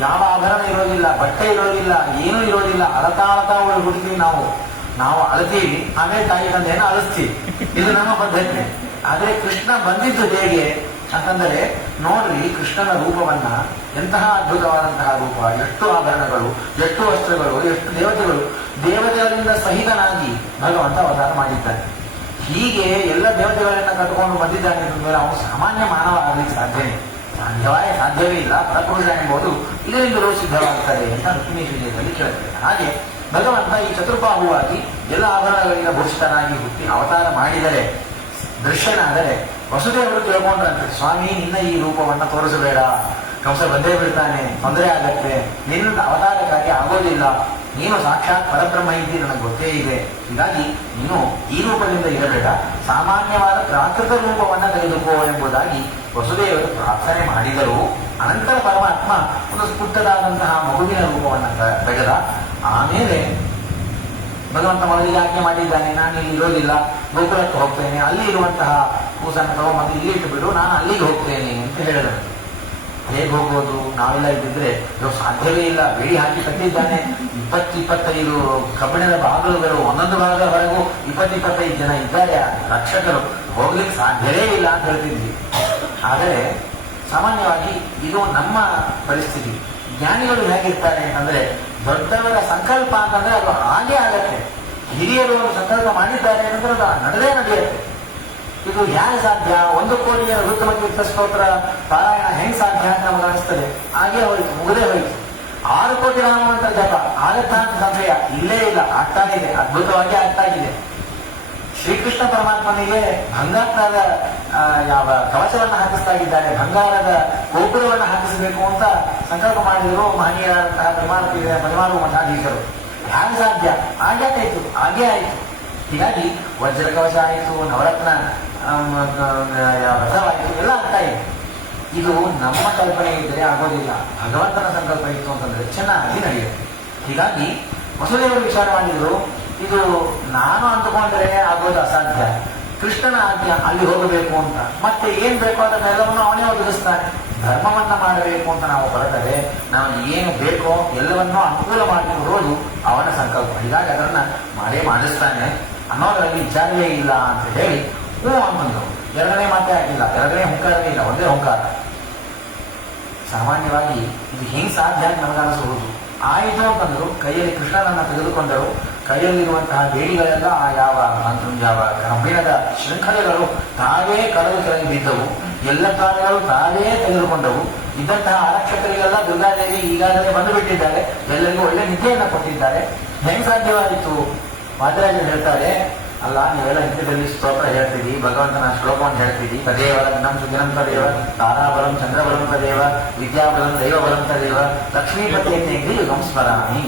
ಯಾವ ಆಭರಣ ಇರೋದಿಲ್ಲ, ಬಟ್ಟೆ ಇರೋದಿಲ್ಲ, ಏನೂ ಇರೋದಿಲ್ಲ. ಅಳತಾ ಹುಡ್ತೀವಿ ನಾವು ಅಳ್ತೀವಿ, ಆಮೇಲೆ ತಾಯಿ ತಂದೆಯನ್ನು ಅಳಿಸ್ತೀವಿ. ಇದು ನಮ್ಮ ಪದ್ಧತಿ. ಆದರೆ ಕೃಷ್ಣ ಬಂದಿದ್ದು ಹೇಗೆ ಅಂತಂದರೆ, ನೋಡ್ರಿ ಕೃಷ್ಣನ ರೂಪವನ್ನ, ಎಂತಹ ಅದ್ಭುತವಾದಂತಹ ರೂಪ, ಎಷ್ಟು ಆಭರಣಗಳು, ಎಷ್ಟು ವಸ್ತ್ರಗಳು, ಎಷ್ಟು ದೇವತೆಗಳಿಂದ ಸಹಿತನಾಗಿ ಭಗವಂತ ಅವತಾರ ಮಾಡಿದ್ದಾನೆ. ಹೀಗೆ ಎಲ್ಲ ದೇವತೆಗಳನ್ನ ಕಟ್ಕೊಂಡು ಬಂದಿದ್ದಾನೆ ಅಂತಂದ್ರೆ ಅವನು ಸಾಮಾನ್ಯ ಮಾನವ ಆಗಲಿಕ್ಕೆ ಸಾಧ್ಯವೇ ಇಲ್ಲ. ಪರಪುರುಷ ಎಂಬುದು ಇದರಿಂದಲೂ ಸಿದ್ಧವಾಗ್ತದೆ ಅಂತ ರುಕ್ಮಿಣಿ ವಿಜಯದಲ್ಲಿ ಕೇಳ್ತೇವೆ. ಹಾಗೆ ಭಗವಂತ ಈ ಚತುರ್ಬಾಹುವಾಗಿ ಎಲ್ಲ ಆಭರಣಗಳಿಂದ ಭೂಷಿತನಾಗಿ ಹುಟ್ಟಿ ಅವತಾರ ಮಾಡಿದರೆ, ದೃಶ್ಯನಾದರೆ ವಸುದೇವರು ತಿಳ್ಕೊಂಡ್ರಂತೆ, ಸ್ವಾಮಿ ನಿನ್ನ ಈ ರೂಪವನ್ನ ತೋರಿಸಬೇಡ, ಕಂಸ ಬಂದೇ ಬಿಡ್ತಾನೆ, ತೊಂದರೆ ಆಗತ್ತೆ, ನಿನ್ನ ಅವತಾರಕ್ಕಾಗಿ ಆಗೋದಿಲ್ಲ, ನೀನು ಸಾಕ್ಷಾತ್ ಪರಬ್ರಹ್ಮ ಇದ್ದಿ, ನನಗೆ ಗೊತ್ತೇ ಇದೆ, ಹೀಗಾಗಿ ನೀನು ಈ ರೂಪದಿಂದ ಇರಬೇಡ, ಸಾಮಾನ್ಯವಾದ ಪ್ರಾಕೃತ ರೂಪವನ್ನ ತೆಗೆದುಕೋ ಎಂಬುದಾಗಿ ವಸುದೇವರು ಪ್ರಾರ್ಥನೆ ಮಾಡಿದರು. ಅನಂತರ ಪರಮಾತ್ಮ ಒಂದು ಪುಟ್ಟದಾದಂತಹ ಮಗುವಿನ ರೂಪವನ್ನು ತೆಗೆದ. ಆಮೇಲೆ ಭಗವಂತ ಮೊದಲಿಗೆ ಆಜ್ಞೆ ಮಾಡಿದ್ದಾನೆ, ನಾನು ಇಲ್ಲಿ ಇರೋದಿಲ್ಲ, ಗೋಕುಲಕ್ಕೆ ಹೋಗ್ತೇನೆ, ಅಲ್ಲಿ ಇರುವಂತಹ ಕೂಸನ್ನು ತಗೊಂಡು ಇಲ್ಲಿ ಇಟ್ಟು ಬಿಡು, ನಾನು ಅಲ್ಲಿಗೆ ಹೋಗ್ತೇನೆ ಅಂತ ಹೇಳಿದರು. ಹೇಗೆ ಹೋಗೋದು, ನಾವೆಲ್ಲ ಇದ್ದಿದ್ರೆ ಇವಾಗ ಸಾಧ್ಯವೇ ಇಲ್ಲ, ಬೇಡಿ ಹಾಕಿ ಕಟ್ಟಿದ್ದಾನೆ, 20-25 ಕಬ್ಬಿಣದ ಬಾಗಿಲುಗಳು, ಒಂದೊಂದು ಭಾಗದವರೆಗೂ 20-25 ಜನ ಇದ್ದಾರೆ ರಕ್ಷಕರು, ಹೋಗ್ಲಿಕ್ಕೆ ಸಾಧ್ಯವೇ ಇಲ್ಲ ಅಂತ ಹೇಳ್ತಿದ್ವಿ. ಆದರೆ ಸಾಮಾನ್ಯವಾಗಿ ಇದು ನಮ್ಮ ಪರಿಸ್ಥಿತಿ. ಜ್ಞಾನಿಗಳು ಹೇಗಿರ್ತಾರೆ ಅಂತಂದ್ರೆ, ದೊಡ್ಡವರ ಸಂಕಲ್ಪ ಅಂತಂದ್ರೆ ಅದು ಹಾಗೇ ಆಗತ್ತೆ. ಹಿರಿಯರು ಒಂದು ಸಂಕಲ್ಪ ಮಾಡಿದ್ದಾರೆ ಅಂತಂದ್ರೆ ಅದು ನಡೆಯುತ್ತೆ. ಇದು ಹೇಗೆ ಸಾಧ್ಯ? 1 ಕೋಟಿಯ ಋತುಮತೀರ್ಥ ಸ್ತೋತ್ರ ಪಾರಾಯಣ ಹೆಂಗ್ ಸಾಧ್ಯ ಅಂತ ನಮಗೆ ಅನಿಸ್ತದೆ. ಹಾಗೆ ಹೋಯ್ತು, ಮುಗದೇ ಹೋಯ್ತು. 6 ಕೋಟಿ ರಾಮಮಂತ್ರ ಜಪ ಆಗತ್ತ ಅಂತ ಸಂಶಯ ಇಲ್ಲೇ ಇಲ್ಲ, ಆಗ್ತಾ ಇದೆ, ಅದ್ಭುತವಾಗಿ ಆಗ್ತಾ ಇದೆ. ಶ್ರೀಕೃಷ್ಣ ಪರಮಾತ್ಮನಿಗೆ ಬಂಗಾರದ ಯಾವ ಕವಚವನ್ನು ಹಾಕಿಸ್ತಾ ಇದ್ದಾರೆ, ಬಂಗಾರದ ಗೋಪುರವನ್ನು ಹಾಕಿಸಬೇಕು ಅಂತ ಸಂಕಲ್ಪ ಮಾಡಿದ್ರು ಮಹನೀಯರಾದಂತಹ ಪರಿಮಾರು ಮಠಾಧೀಶರು. ಹೇಗೆ ಸಾಧ್ಯ? ಹಾಗೆ ಆಯ್ತು, ಹಾಗೆ ಆಯ್ತು. ಹೀಗಾಗಿ ವಜ್ರ ಕವಚ ಆಯಿತು, ನವರತ್ನ ವ್ರತವಾಯಿತು, ಎಲ್ಲ ಆಗ್ತಾ ಇದೆ. ಇದು ನಮ್ಮ ಕಲ್ಪನೆ ಇದ್ದರೆ ಆಗೋದಿಲ್ಲ, ಭಗವಂತನ ಸಂಕಲ್ಪ ಇತ್ತು ಅಂತಂದ್ರೆ ಚೆನ್ನಾಗಿ ನಡೆಯುತ್ತೆ. ಹೀಗಾಗಿ ವಸುದೇವರು ವಿಚಾರ ಮಾಡಿದ್ರು, ಇದು ನಾನು ಅಂದುಕೊಂಡ್ರೆ ಆಗೋದು ಅಸಾಧ್ಯ, ಕೃಷ್ಣನ ಆಜ್ಞೆ ಅಲ್ಲಿ ಹೋಗಬೇಕು ಅಂತ. ಮತ್ತೆ ಏನ್ ಬೇಕೋ ಅದನ್ನೆಲ್ಲವನ್ನು ಅವನೇ ಒದಗಿಸ್ತಾನೆ. ಧರ್ಮವನ್ನ ಮಾಡಬೇಕು ಅಂತ ನಾವು ಹೊರಟರೆ ನಮಗೆ ಏನು ಬೇಕೋ ಎಲ್ಲವನ್ನೂ ಅನುಕೂಲ ಮಾಡಿಕೊಡೋದು ಅವನ ಸಂಕಲ್ಪ. ಹೀಗಾಗಿ ಅದನ್ನ ಮಾಡಿಸ್ತಾನೆ ಅನ್ನೋದರಲ್ಲಿ ವಿಚಾರವೇ ಇಲ್ಲ ಅಂತ ಹೇಳಿ ಅಂತಂದ್ರು. ಎರಡನೇ ಮಾತೇ ಆಗಿಲ್ಲ, ಎರಡನೇ ಹುಂಕಾರವೇ ಇಲ್ಲ, ಒಂದೇ ಹುಂಕಾರ. ಸಾಮಾನ್ಯವಾಗಿ ಇದು ಹೆಂಗ್ ಸಾಧ್ಯ ಅಂತ ನಮಗನಿಸಬಹುದು. ಆಯಿತು ಅಂತಂದ್ರು, ಕೈಯಲ್ಲಿ ಕೃಷ್ಣನನ್ನ ತೆಗೆದುಕೊಂಡರು, ಕೈಯಲ್ಲಿರುವಂತಹ ಬೇಡಿಗಳೆಲ್ಲ ಯಾವ ಕಬ್ಬಿಣದ ಶೃಂಖಲೆಗಳು ತಾವೇ ಕಡಲು ಕೆಳಗೆ ಬಿದ್ದವು, ಎಲ್ಲ ಕಾರ್ಯಗಳು ತಾವೇ ತೆಗೆದುಕೊಂಡವು. ಇದ್ದಂತಹ ಆರಕ್ಷಕರಿಗೆಲ್ಲ ದುರ್ಗಾದೇವಿ ಈಗಾಗಲೇ ಬಂದು ಬಿಟ್ಟಿದ್ದಾರೆ, ಎಲ್ಲರಿಗೂ ಒಳ್ಳೆ ನಿದ್ದೆಯನ್ನು ಕೊಟ್ಟಿದ್ದಾರೆ. ಹೆಂಗ್ ಸಾಧ್ಯವಾಯಿತು? ವಾದಿರಾಜರು ಹೇಳ್ತಾರೆ, ಅಲ್ಲ ನೀವೆಲ್ಲ ನಿತ್ಯದಲ್ಲಿ ಸ್ತೋತ್ರ ಹೇಳ್ತೀರಿ, ಭಗವಂತನ ಶ್ಲೋಕವನ್ನು ಹೇಳ್ತೀರಿ, ತದೇವ ಲಗ್ನಂ ಸುದಿನಂ ತದೇವ, ತಾರಾಬಲಂ ಚಂದ್ರಬಲಂ ತದೇವ, ವಿದ್ಯಾಬಲಂ ದೈವಬಲಂ ತದೇವ, ಲಕ್ಷ್ಮೀಪತಿಯನ್ನೇಗಿ ಯುಗಂ ಸ್ಮರಾಮಿ.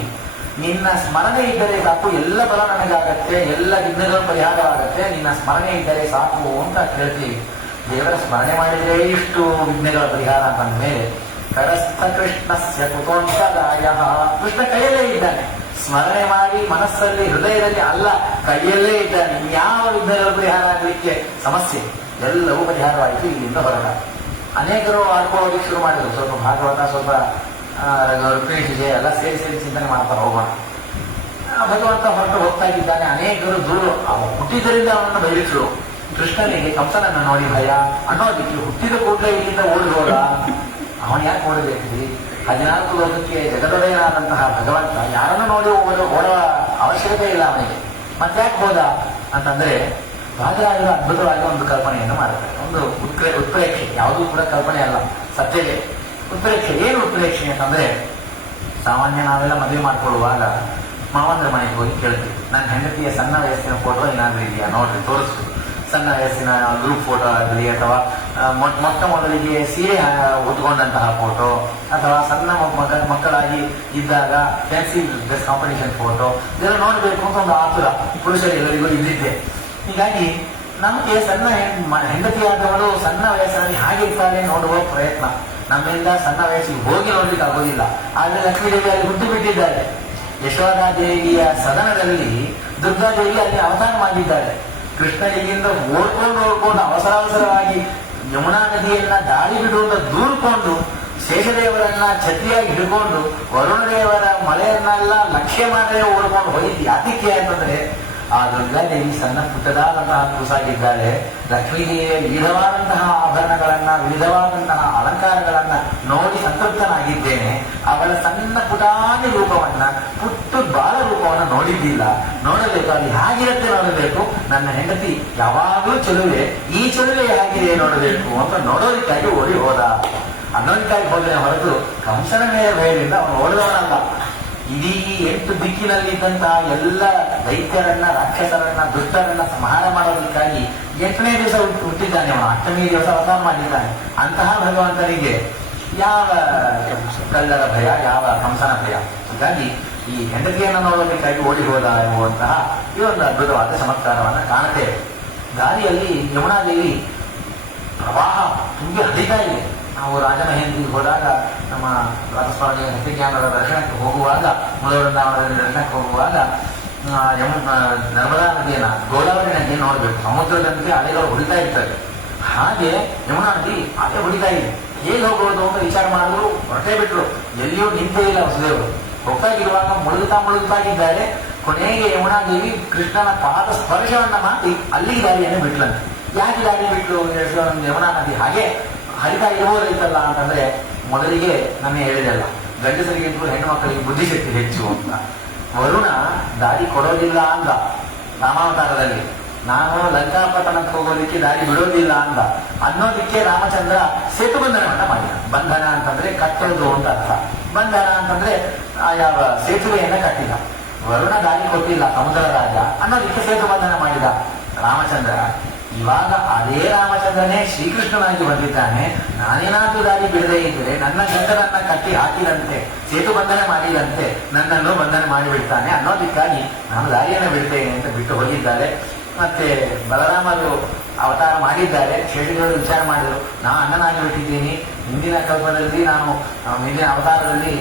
ನಿನ್ನ ಸ್ಮರಣೆ ಇದ್ದರೆ ಸಾಕು, ಎಲ್ಲ ಬಲ ನನಗಾಗತ್ತೆ, ಎಲ್ಲ ವಿಘ್ನಗಳು ಪರಿಹಾರವಾಗತ್ತೆ, ನಿನ್ನ ಸ್ಮರಣೆ ಇದ್ದರೆ ಸಾಕು ಅಂತ ಹೇಳ್ತೀವಿ. ದೇವರ ಸ್ಮರಣೆ ಮಾಡಿದರೆ ಇಷ್ಟು ವಿಘ್ನಗಳ ಪರಿಹಾರ ಅಂತಂದ್ಮೇಲೆ ಕರಸ್ಥ ಕೃಷ್ಣಸ್ಯ ಕುತೋಂತದಾಯ, ಕೃಷ್ಣ ಕೈಯಲ್ಲೇ ಇದ್ದಾನೆ. ಸ್ಮರಣೆ ಮಾಡಿ ಮನಸ್ಸಲ್ಲಿ ಹೃದಯದಲ್ಲಿ ಅಲ್ಲ, ಕೈಯಲ್ಲೇ ಇದ್ದಾನೆ. ಯಾವ ವಿಘ್ನಗಳ ಪರಿಹಾರ ಆಗಲಿಕ್ಕೆ ಸಮಸ್ಯೆ ಎಲ್ಲವೂ ಪರಿಹಾರವಾಯಿತು. ಇಲ್ಲಿಂದ ಹೊರಟ ಅನೇಕರು ಆಡ್ಕೊಳ್ಳೋದಕ್ಕೆ ಶುರು ಮಾಡಿದ್ರು. ಸ್ವಲ್ಪ ಭಾಗವತ, ಸ್ವಲ್ಪ ರುಕ್ಮಿಣಿ ಎಲ್ಲ ಸೇರಿ ಚಿಂತನೆ ಮಾಡ್ತಾರೆ, ಹೋಗೋಣ. ಭಗವಂತ ಹೊರಟು ಹೋಗ್ತಾ ಇದ್ದಾನೆ. ಅನೇಕರು ದೂರು ಹುಟ್ಟಿದ್ದರಿಂದ ಅವನನ್ನು ಬಯಲಿಸಲು. ಕೃಷ್ಣನಿಗೆ ಕಂಸನನ್ನ ನೋಡಿ ಭಯ ಅನ್ನೋದಿಕ್ಕೆ ಹುಟ್ಟಿದ ಕೂಡಲೇ ಇಲ್ಲಿಂದ ಓಡಿ ಹೋದ. ಅವನು ಯಾಕೆ ಓಡಬೇಕ್ರಿ? 14 ಲೋಕಕ್ಕೆ ಜಗದೊಡೆಯನಾದಂತಹ ಭಗವಂತ ಯಾರನ್ನು ನೋಡಿ ಓಡುವ ಅವಶ್ಯಕತೆ ಇಲ್ಲ ಅವನಿಗೆ. ಮತ್ತೆ ಯಾಕೆ ಹೋದ ಅಂತಂದ್ರೆ, ರಾಜರಾಜರು ಅದ್ಭುತವಾಗಿ ಒಂದು ಕಲ್ಪನೆಯನ್ನು ಮಾಡ್ತಾರೆ. ಒಂದು ಉತ್ಪ್ರೇಕ್ಷೆ, ಯಾವುದೂ ಕೂಡ ಕಲ್ಪನೆ ಅಲ್ಲ, ಸತ್ಯವೇ ಉತ್ಪ್ರೇಕ್ಷೆ. ಏನು ಉತ್ಪ್ರೇಕ್ಷೆ ಅಂತಂದ್ರೆ, ಸಾಮಾನ್ಯ ನಾವೆಲ್ಲ ಮದುವೆ ಮಾಡ್ಕೊಳ್ಳುವಾಗ ಮಾವಂದ್ರ ಮನೆಗೆ ಹೋಗಿ ಕೇಳ್ತೀವಿ, ನನ್ನ ಹೆಂಡತಿಯ ಸಣ್ಣ ವಯಸ್ಸಿನ ಫೋಟೋ ಏನಾದ್ರೂ ಇದೆಯಾ ನೋಡ್ರಿ, ತೋರಿಸ್ತೀವಿ. ಸಣ್ಣ ವಯಸ್ಸಿನ ಗ್ರೂಪ್ ಫೋಟೋ ಆಗಲಿ, ಅಥವಾ ಮೊಟ್ಟ ಮೊದಲಿಗೆ ಸೀರೆ ಉಟ್ಕೊಂಡಂತಹ ಫೋಟೋ, ಅಥವಾ ಸಣ್ಣ ಮಕ್ಕಳಾಗಿ ಇದ್ದಾಗ ಫ್ಯಾನ್ಸಿ ಡ್ರೆಸ್ ಕಾಂಪಿಟೇಷನ್ ಫೋಟೋ, ಇದೆಲ್ಲ ನೋಡಬೇಕು ಅಂತ ಒಂದು ಆತುರ ಪುರುಷರೆಲ್ಲರಿಗೂ ಇದ್ದಿದ್ದೆ. ಹೀಗಾಗಿ ನಮಗೆ ಸಣ್ಣ ಹೆಂಡತಿಯಾದವಳು ಸಣ್ಣ ವಯಸ್ಸಿನಲ್ಲಿ ಹಾಗಿರ್ತಾಳೆ ನೋಡುವ ಪ್ರಯತ್ನ. ನಮ್ಮಿಂದ ಸಣ್ಣ ವಯಸ್ಸಿಗೆ ಹೋಗಿ ನೋಡ್ಲಿಕ್ಕೆ ಆಗೋದಿಲ್ಲ. ಆದ್ರೆ ಲಕ್ಷ್ಮೀದೇವಿ ಅಲ್ಲಿ ಹುಟ್ಟು ಬಿಟ್ಟಿದ್ದಾರೆ. ಯಶೋಧಾದೇವಿಯ ಸದನದಲ್ಲಿ ದುರ್ಗಾದೇವಿ ಅಲ್ಲಿ ಅವತಾರ ಮಾಡಿದ್ದಾರೆ. ಕೃಷ್ಣ ಇಲ್ಲಿಂದ ಓಡ್ಕೊಂಡು ಅವಸರವಾಗಿ ಯಮುನಾ ನದಿಯನ್ನ ದಾಳಿ ಬಿಡುವಂತ ದೂರ್ಕೊಂಡು ಶೇಷದೇವರನ್ನ ಛತ್ರಿಯಾಗಿ ಹಿಡ್ಕೊಂಡು ವರುಣದೇವರ ಮಳೆಯನ್ನೆಲ್ಲ ಲಕ್ಷ್ಯ ಮಾಡದೆ ಓಡ್ಕೊಂಡು ಹೋಗಿದ್ದು ಯಾತಕ್ಕೆ ಅಂತಂದ್ರೆ, ಆ ದುರ್ಗಾದೇವಿ ಸಣ್ಣ ಪುಟ್ಟದಾದಂತಹ ಕೂಸಾಗಿದ್ದಾಳೆ. ಲಕ್ಷ್ಮೀದೇವಿಯ ವಿವಿಧವಾದಂತಹ ಆಭರಣಗಳನ್ನ, ವಿವಿಧವಾದಂತಹ ಅಲಂಕಾರಗಳನ್ನ ನೋಡಿ ಸಂತೃಪ್ತನಾಗಿದ್ದೇನೆ. ಅವಳ ಸಣ್ಣ ಪುಟಾಣಿ ರೂಪವನ್ನ, ಪುಟ್ಟು ಬಾಳ ರೂಪವನ್ನ ನೋಡಿದ್ದಿಲ್ಲ. ನೋಡಬೇಕು, ಅಲ್ಲಿ ಹೇಗಿರುತ್ತೆ ನೋಡಬೇಕು. ನನ್ನ ಹೆಂಡತಿ ಯಾವಾಗಲೂ ಚೆಲುವೆ, ಈ ಚೆಲುವೆ ಹೇಗಿದೆ ನೋಡಬೇಕು ಅಂತ ನೋಡೋದಕ್ಕಾಗಿ ಓಡಿ ಹೋದ. ಅನ್ನೋದಕ್ಕಾಗಿ ಹೋದ್ರೆ ಹೊರತು ಕಂಸನ ಮೇಲೆ ಭಯದಿಂದ ಅವನು ಓಡಿದವನಲ್ಲ. ಇಡೀ 8 ದಿಕ್ಕಿನಲ್ಲಿದ್ದಂತಹ ಎಲ್ಲ ದೈತ್ಯರನ್ನ, ರಾಕ್ಷಸರನ್ನ, ದುಷ್ಟರನ್ನ ಸಂಹಾರ ಮಾಡೋದಕ್ಕಾಗಿ 8ನೇ ದಿವಸ ಹುಟ್ಟಿದ್ದಾನೆ ಅವನು. 8ನೇ ದಿವಸ ಅವತಾರ ಮಾಡಿದ್ದಾನೆ. ಅಂತಹ ಭಗವಂತನಿಗೆ ಯಾವ ಕಳ್ಳರ ಭಯ, ಯಾವ ಕಂಸನ ಭಯ? ಹೀಗಾಗಿ ಈ ಹೆಂಡತಿಯನ್ನು ನೋಡೋದಕ್ಕಾಗಿ ಓಡಿ ಹೋದ ಎನ್ನುವಂತಹ ಈ ಒಂದು ಅದ್ಭುತವಾದ ಚಮತ್ಕಾರವನ್ನ ಕಾಣುತ್ತೇವೆ. ದಾರಿಯಲ್ಲಿ ಯಮುನಾದೇವಿ ಪ್ರವಾಹ ತುಂಬಿ ಹರಿತಾ ಇದೆ. ನಾವು ರಾಜಮಹೇಂದ್ರಿಗೆ ಹೋದಾಗ, ನಮ್ಮ ರಾಜಸ್ವಾಮಿ ಹಸಿಜ್ಞಾನದ ದರ್ಶನಕ್ಕೆ ಹೋಗುವಾಗ, ಮೂಲವೃಂದಾವನದಲ್ಲಿ ದರ್ಶನಕ್ಕೆ ಹೋಗುವಾಗ ನರ್ಮದಾ ನದಿಯನ್ನ, ಗೋದಾವರಿ ನದಿಯನ್ನು ನೋಡಬೇಕು. ಸಮುದ್ರದಂತೆ ಅಲೆಗಳು ಹೊಡಿತಾ ಇರ್ತವೆ. ಹಾಗೆ ಯಮುನಾ ನದಿ ಅಲೆ ಹೊಡಿತಾ ಇದೆ. ಹೇಗೆ ಹೋಗೋದು ಅಂತ ವಿಚಾರ ಮಾಡಿದ್ರು, ಹೊರಟೇ ಬಿಟ್ರು. ಎಲ್ಲಿಯೂ ನಿಂತೇ ಇಲ್ಲ ವಸುದೇವರು. ಹೋಗ್ತಾಗಿರುವಾಗ ಮುಳುಗುತ್ತಾಗಿದ್ದಾರೆ. ಕೊನೆಗೆ ಯಮುನಾದೇವಿ ಕೃಷ್ಣನ ಪಾದ ಸ್ಪರ್ಶವನ್ನ ಮಾಡಿ ಅಲ್ಲಿಗೆ ದಾರಿಯನ್ನು ಬಿಟ್ಲಂತೆ. ಯಾಕೆ ದಾರಿ ಬಿಟ್ಲು ಯಮುನಾ ನದಿ ಹಾಗೆ ಹರಿತಾ ಇರುವುದೈತಲ್ಲ ಅಂತಂದ್ರೆ, ಮೊದಲಿಗೆ ನಮಗೆ ಹೇಳಿದಲ್ಲ, ಗಂಡಸರಿಗಿಂತಲೂ ಹೆಣ್ಣು ಮಕ್ಕಳಿಗೆ ಬುದ್ಧಿಶಕ್ತಿ ಹೆಚ್ಚು ಅಂತ. ವರುಣ ದಾರಿ ಕೊಡೋದಿಲ್ಲ ಅಂದ ರಾಮಾವತಾರದಲ್ಲಿ. ನಾನು ಲಂಕಾಪಟ್ಟಣಕ್ಕೆ ಹೋಗೋದಕ್ಕೆ ದಾರಿ ಬಿಡೋದಿಲ್ಲ ಅಂದ. ಅನ್ನೋದಕ್ಕೆ ರಾಮಚಂದ್ರ ಸೇತು ಬಂಧನವನ್ನ ಮಾಡಿದ. ಬಂಧನ ಅಂತಂದ್ರೆ ಕಟ್ಟೋದು ಅಂತ ಅರ್ಥ. ಬಂಧನ ಅಂತಂದ್ರೆ ಯಾವ ಸೇತುವೆಯನ್ನ ಕಟ್ಟಿದ. ವರುಣ ದಾರಿ ಕೊಟ್ಟಿಲ್ಲ, ಸಮುದ್ರ ರಾಜ ಅನ್ನೋದಕ್ಕೆ ಸೇತು ಬಂಧನ ಮಾಡಿದ ರಾಮಚಂದ್ರ. ಇವಾಗ ಅದೇ ರಾಮಚಂದ್ರನೇ ಶ್ರೀಕೃಷ್ಣನಾಗಿ ಬಂದಿದ್ದಾನೆ. ನಾನೇನಾದ್ರೂ ದಾರಿ ಬಿಡದೇ ಇದ್ರೆ ನನ್ನ ಗಂಡನನ್ನ ಕಟ್ಟಿ ಹಾಕಿದಂತೆ, ಸೇತು ಬಂಧನ ಮಾಡಿದಂತೆ ನನ್ನನ್ನು ಬಂಧನ ಮಾಡಿಬಿಡ್ತಾನೆ ಅನ್ನೋದಕ್ಕಾಗಿ ನಾನು ದಾರಿಯನ್ನು ಬಿಡ್ತೇನೆ ಅಂತ ಬಿಟ್ಟು ಹೋಗಿದ್ದಾರೆ. ಮತ್ತೆ ಬಲರಾಮರು ಅವತಾರ ಮಾಡಿದ್ದಾರೆ. ಶೇಷದೇವರು ವಿಚಾರ ಮಾಡಿದರು, ನಾ ಅಣ್ಣನಾಗಿ ಬಿಟ್ಟಿದ್ದೀನಿ, ಹಿಂದಿನ ಕಲ್ಪದಲ್ಲಿ ನಾನು ಹಿಂದಿನ ಅವತಾರದಲ್ಲಿ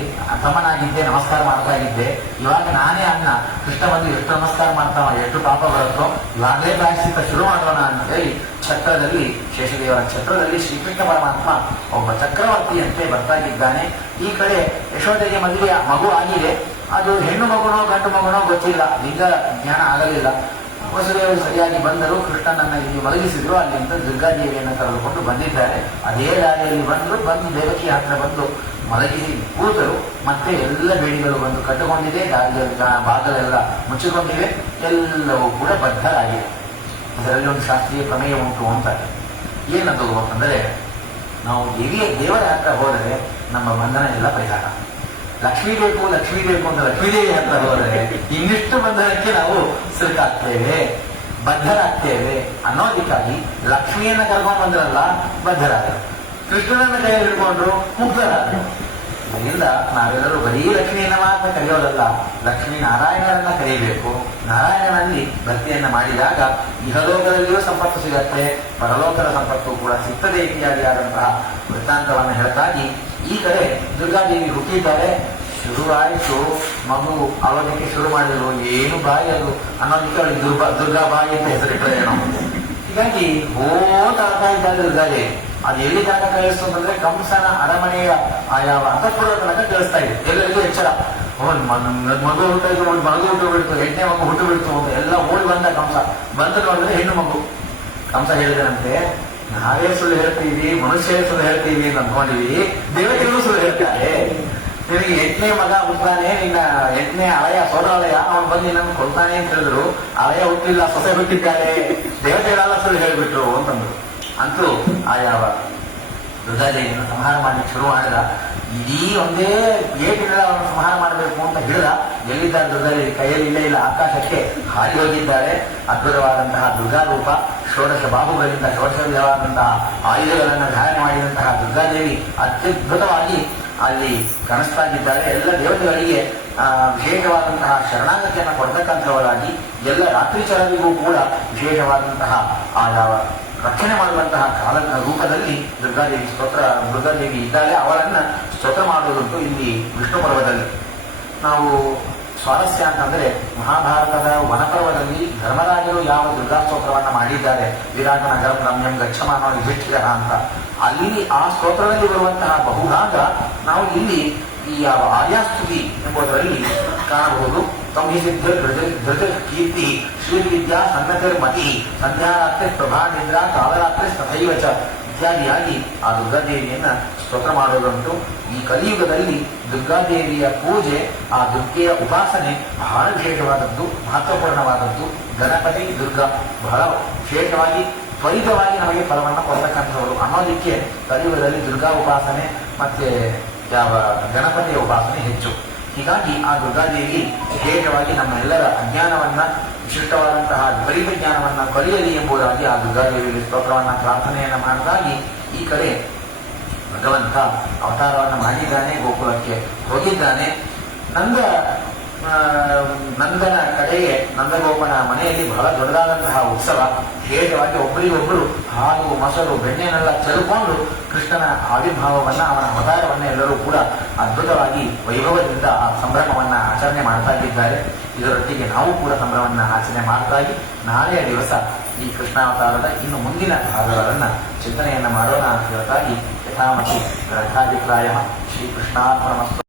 ತಮ್ಮನಾಗಿದ್ದೆ, ನಮಸ್ಕಾರ ಮಾಡ್ತಾ ಇದ್ದೆ. ಇವಾಗ ನಾನೇ ಅಣ್ಣ, ಕೃಷ್ಣ ಬಂದು ಎಷ್ಟು ನಮಸ್ಕಾರ ಮಾಡ್ತಾವ, ಎಷ್ಟು ಪಾಪ ಬರುತ್ತೋ, ಇವಾಗಲೇ ಪ್ರಾಯಶ್ಚಿತ್ತ ಶುರು ಮಾಡೋಣ ಅಂತ ಹೇಳಿ ಛತ್ರದಲ್ಲಿ, ಶೇಷದೇವರ ಛತ್ರದಲ್ಲಿ ಶ್ರೀಕೃಷ್ಣ ಪರಮಾತ್ಮ ಒಬ್ಬ ಚಕ್ರವರ್ತಿಯಂತೆ ಬರ್ತಾಗಿದ್ದಾನೆ. ಈ ಕಡೆ ಯಶೋಧೆಗೆ ಮದುವೆಯ ಮಗು ಆಗಿದೆ. ಅದು ಹೆಣ್ಣು ಮಗುನೋ ಗಂಡು ಮಗುನೋ ಗೊತ್ತಿಲ್ಲ, ಲಿಂಗ ಜ್ಞಾನ ಆಗಲಿಲ್ಲ. ವಸುದೇವರು ಸರಿಯಾಗಿ ಬಂದರು, ಕೃಷ್ಣನನ್ನ ಇಲ್ಲಿ ಮಲಗಿಸಿದ್ರು. ಅಲ್ಲಿಂದ ದುರ್ಗಾದೇವಿಯನ್ನು ಕರೆದುಕೊಂಡು ಬಂದಿದ್ದಾರೆ. ಅದೇ ದಾರಿಯಲ್ಲಿ ಬಂದು ದೇವಕಿ ಹತ್ರ ಬಂದು ಮಲಗಿಸಿ ಕೂತರು. ಮತ್ತೆ ಎಲ್ಲ ಬೇಡಿಗಳು ಬಂದು ಕಟ್ಟುಕೊಂಡಿದೆ. ದಾರಿಯಲ್ಲಿ ಬಾಗಲೆಲ್ಲ ಮುಚ್ಚಿಕೊಂಡಿವೆ. ಎಲ್ಲವೂ ಕೂಡ ಬದ್ಧರಾಗಿದೆ. ಇದರಲ್ಲಿ ಒಂದು ಶಾಸ್ತ್ರೀಯ ಪ್ರಮೇಯ ಉಂಟು ಅಂತಾರೆ. ಏನದು ಅಂತಂದರೆ, ನಾವು ದೇವರ ಹತ್ರ ಹೋದರೆ ನಮ್ಮ ಬಂಧನ ಎಲ್ಲ ಪರಿಹಾರ. ಲಕ್ಷ್ಮೀ ಬೇಕು ಅಂತ ಲಕ್ಷ್ಮೀದೇವಿ ಹತ್ರ ಹೋದರೆ ಇನ್ನಿಷ್ಟು ಬಂಧನಕ್ಕೆ ನಾವು ಸಿಲುಕಾಗ್ತೇವೆ, ಬದ್ಧರಾಗ್ತೇವೆ ಅನ್ನೋದಕ್ಕಾಗಿ ಲಕ್ಷ್ಮಿಯನ್ನ ಕರ್ಕೊಂಡು ಬಂದ್ರಲ್ಲ ಬದ್ಧರಾದರು, ಕೃಷ್ಣನನ್ನ ಕೈ ಹಿಡ್ಕೊಂಡ್ರು ಮುಗ್ಧರಾದರು. ಅದರಿಂದ ನಾವೆಲ್ಲರೂ ಬರೀ ಲಕ್ಷ್ಮಿಯನ್ನ ಮಾತ್ರ ಕರೆಯೋದಲ್ಲ, ಲಕ್ಷ್ಮೀ ನಾರಾಯಣರನ್ನ ಕರೆಯಬೇಕು. ನಾರಾಯಣನಲ್ಲಿ ಭಕ್ತಿಯನ್ನ ಮಾಡಿದಾಗ ಇಹಲೋಕದಲ್ಲಿಯೂ ಸಂಪತ್ತು ಸಿಗತ್ತೆ, ಪರಲೋಕದ ಸಂಪತ್ತು ಕೂಡ ಸಿಗ್ತದೆ ಇತ್ಯಾದಿಯಾದಂತಹ ವೃತ್ತಾಂತವನ್ನು ಹೇಳ್ತಾಗಿ ಈ ಕಡೆ ದುರ್ಗಾದೇವಿ ಹುಟ್ಟಿದ್ದಾರೆ. ಶುರುವಾಯಿತು ಮಗು ಅವಳಿಗೆ ಶುರು ಮಾಡಿದ್ರು. ಏನು ಬಾಯಿ ಅದು ಅನ್ನೋದಕ್ಕೆ ಅವಳಿಗೆ ದುರ್ಗಾ ಬಾಯಿ ಅಂತ ಹೆಸರಿಟ್ಟರೆ ನಾವು. ಹೀಗಾಗಿ ಆಗ್ತಾ ಇದ್ದಾರೆ ದುರ್ಗಾದೇವಿ. ಅದು ಎಲ್ಲಿ ತನಕ ಕೇಳಿಸ್ತು ಅಂತಂದ್ರೆ, ಕಂಸನ ಅರಮನೆಯ ಯಾವ ಅಂತಃಪುರದ ತನಕ ಕೇಳಿಸ್ತಾ ಇದೆ. ಎಲ್ಲರಿಗೂ ಎಚ್ಚರ, ಮಗು ಹುಟ್ಟಿದ್ರು, ಮಗು ಹುಟ್ಟು ಬಿಡ್ತು, 8ನೇ ಮಗು ಹುಟ್ಟು ಬಿಡ್ತು ಅಂತ ಎಲ್ಲ ಓಡಿ ಬಂದ ಕಂಸ. ಬಂದು ನೋಡಿದ್ರೆ ಹೆಣ್ಣು ಮಗು. ಕಂಸ ಹೇಳಿದರಂತೆ, ನಾವೇ ಸುಳ್ಳು ಹೇಳ್ತೀವಿ, ಮನುಷ್ಯರೇ ಸುಳ್ಳು ಹೇಳ್ತೀವಿ ಅಂತ ಅಂದ್ಕೊಂಡಿವಿ, ದೇವತೆಗಳು ಸುಳ್ಳು ಹೇಳ್ತಾರೆ. ನಿನಗೆ 8ನೇ ಮಗ ಹುಟ್ಟಾನೆ, ನಿನ್ನ 8ನೇ ಅಳಯ ಸೋದರಲಯ ಅವನು ಬಂದು ನಿನ್ನನ್ನು ಕೊಡ್ತಾನೆ ಅಂತ ಹೇಳಿದ್ರು. ಅಳಯ ಹುಟ್ಟಿಲ್ಲ, ಸೊಸೆ ಬಿಟ್ಟಿದ್ದಾರೆ, ದೇವತೆಗಳೆಲ್ಲ ಸುಳ್ಳು ಹೇಳ್ಬಿಟ್ರು ಅಂತಂದ್ರು. ಅಂತೂ ಆ ಯಾವ ದುರ್ಗಾದೇವಿಯನ್ನು ಸಂಹಾರ ಮಾಡಲಿಕ್ಕೆ ಶುರು ಮಾಡಿದ. ಇಡೀ ಒಂದೇ ಏಟಿಲ್ಲ ಅವನು ಸಂಹಾರ ಮಾಡಬೇಕು ಅಂತ ಹೇಳಿದ. ಎಲ್ಲಿದ್ದಾರೆ ದುರ್ಗಾದೇವಿ? ಕೈಯಲ್ಲಿ ಇಲ್ಲೇ ಇಲ್ಲ, ಆಕಾಶಕ್ಕೆ ಹಾರಿ ಹೋಗಿದ್ದಾರೆ. ಅದ್ಭುತವಾದಂತಹ ದುರ್ಗಾರೂಪ, ಷೋಡಶ ಬಾಹುಗಳಿಂದ ಷೋಡಶ ವಿಧವಾದಂತಹ ಆಯುಧಗಳನ್ನು ಧಾರಣೆ ಮಾಡಿದಂತಹ ದುರ್ಗಾದೇವಿ ಅತ್ಯದ್ಭುತವಾಗಿ ಅಲ್ಲಿ ಕಾಣಿಸ್ತಾಗಿದ್ದಾರೆ. ಎಲ್ಲ ದೇವತೆಗಳಿಗೆ ವಿಶೇಷವಾದಂತಹ ಶರಣಾಗತಿಯನ್ನು ಕೊಡ್ತಕ್ಕಂಥವರಾಗಿ, ಎಲ್ಲ ರಾತ್ರಿಚರರಿಗೂ ಕೂಡ ವಿಶೇಷವಾದಂತಹ ಆ ಯಾವ ರಕ್ಷಣೆ ಮಾಡುವಂತಹ ಕಾಲ ರೂಪದಲ್ಲಿ ದುರ್ಗಾದೇವಿ ಇದ್ದಾಳೆ. ಅವಳನ್ನ ಸ್ತೋತ್ರ ಮಾಡುವುದುಂಟು ಇಲ್ಲಿ ವಿಷ್ಣು ಪರ್ವದಲ್ಲಿ. ನಾವು ಸ್ವಾರಸ್ಯ ಅಂತಂದ್ರೆ, ಮಹಾಭಾರತದ ವನಪರ್ವದಲ್ಲಿ ಧರ್ಮರಾಜರು ಯಾವ ದುರ್ಗಾ ಸ್ತೋತ್ರವನ್ನ ಮಾಡಿದ್ದಾರೆ, ವಿರಾಟ ನಗರಂ ರಮ್ಯಂ ಗಚ್ಚಮಾನೋ ಯುಧಿಷ್ಠಿರ ಅಂತ, ಅಲ್ಲಿ ಆ ಸ್ತೋತ್ರದಲ್ಲಿ ಬರುವಂತಹ ಬಹುಭಾಗ ನಾವು ಇಲ್ಲಿ ಈ ಯಾವ ಆರ್ಯಾಸ್ತುತಿ ಎಂಬುದರಲ್ಲಿ ಕಾಣಬಹುದು. ಧೃತ ಕೀರ್ತಿ ಶ್ರೀವಿದ್ಯಾ ಸನ್ನತಿರ್ಮತಿ ಸಂಧ್ಯಾರಾತ್ರಿ ಪ್ರಭಾ ನಿದ್ರಾ ಕಾಲರಾತ್ರಿ ತಥೈವ ಚ ಇತ್ಯಾದಿಯಾಗಿ ಆ ದುರ್ಗಾದೇವಿಯನ್ನ ಸ್ತೋತ್ರ ಮಾಡುವುದುಂಟು. ಈ ಕಲಿಯುಗದಲ್ಲಿ ದುರ್ಗಾದೇವಿಯ ಪೂಜೆ, ಆ ದುರ್ಗೆಯ ಉಪಾಸನೆ ಬಹಳ ವಿಶೇಷವಾದದ್ದು, ಮಹತ್ವಪೂರ್ಣವಾದದ್ದು. ಗಣಪತಿ ದುರ್ಗಾ ಬಹಳ ವಿಶೇಷವಾಗಿ ತ್ವರಿತವಾಗಿ ನಮಗೆ ಫಲವನ್ನು ಕೊಡತಕ್ಕಂಥವರು ಅನ್ನೋದಕ್ಕೆ ಕಲಿಯುಗದಲ್ಲಿ ದುರ್ಗಾ ಉಪಾಸನೆ ಮತ್ತೆ ಯಾವ ಗಣಪತಿಯ ಉಪಾಸನೆ ಹೆಚ್ಚು. ಹೀಗಾಗಿ ಆ ದುರ್ಗಾದೇವಿ ವಿಶೇಷವಾಗಿ ನಮ್ಮ ಎಲ್ಲರ ಅಜ್ಞಾನವನ್ನ, ವಿಶಿಷ್ಟವಾದಂತಹ ವಿಪರೀತ ಜ್ಞಾನವನ್ನ ಕಲಿಯಲಿ ಎಂಬುದಾಗಿ ಆ ದುರ್ಗಾದೇವಿಯಲ್ಲಿ ಸ್ತೋತ್ರವನ್ನ ಪ್ರಾರ್ಥನೆಯನ್ನ ಮಾಡಿದಾಗಿ ಈ ಕಡೆ ಭಗವಂತ ಅವತಾರವನ್ನು ಮಾಡಿದ್ದಾನೆ, ಗೋಕುಲಕ್ಕೆ ಹೋಗಿದ್ದಾನೆ. ನಂದನ ಕಡೆಗೆ ನಂದಗೋಪನ ಮನೆಯಲ್ಲಿ ಬಹಳ ದೊಡ್ಡದಾದಂತಹ ಉತ್ಸವ. ವಿಶೇಷವಾಗಿ ಒಬ್ಬರಿಗೊಬ್ಬರು ಹಾಲು ಮೊಸರು ಬೆಣ್ಣೆನೆಲ್ಲ ಚೆಲ್ಕೊಂಡು ಕೃಷ್ಣನ ಆವಿರ್ಭಾವವನ್ನ, ಅವನ ಅವತಾರವನ್ನ ಎಲ್ಲರೂ ಕೂಡ ಅದ್ಭುತವಾಗಿ ವೈಭವದಿಂದ ಆ ಸಂಭ್ರಮವನ್ನ ಆಚರಣೆ ಮಾಡ್ತಾ ಇದ್ದಾರೆ. ಇದರೊಟ್ಟಿಗೆ ನಾವು ಕೂಡ ಸಂಭ್ರಮವನ್ನ ಆಚರಣೆ ಮಾಡ್ತಾ ನಾಳೆಯ ದಿವಸ ಈ ಕೃಷ್ಣಾವತಾರದ ಇನ್ನು ಮುಂದಿನ ಭಾಗಗಳನ್ನು ಚಿಂತನೆಯನ್ನು ಮಾಡೋಣ ಅಂತ ಹೇಳ್ತಾಗಿ ಯಥಾಮತಿ ಗ್ರಂಥಾಭಿಪ್ರಾಯ ಶ್ರೀಕೃಷ್ಣಾರ್ಪಣಮಸ್ತು.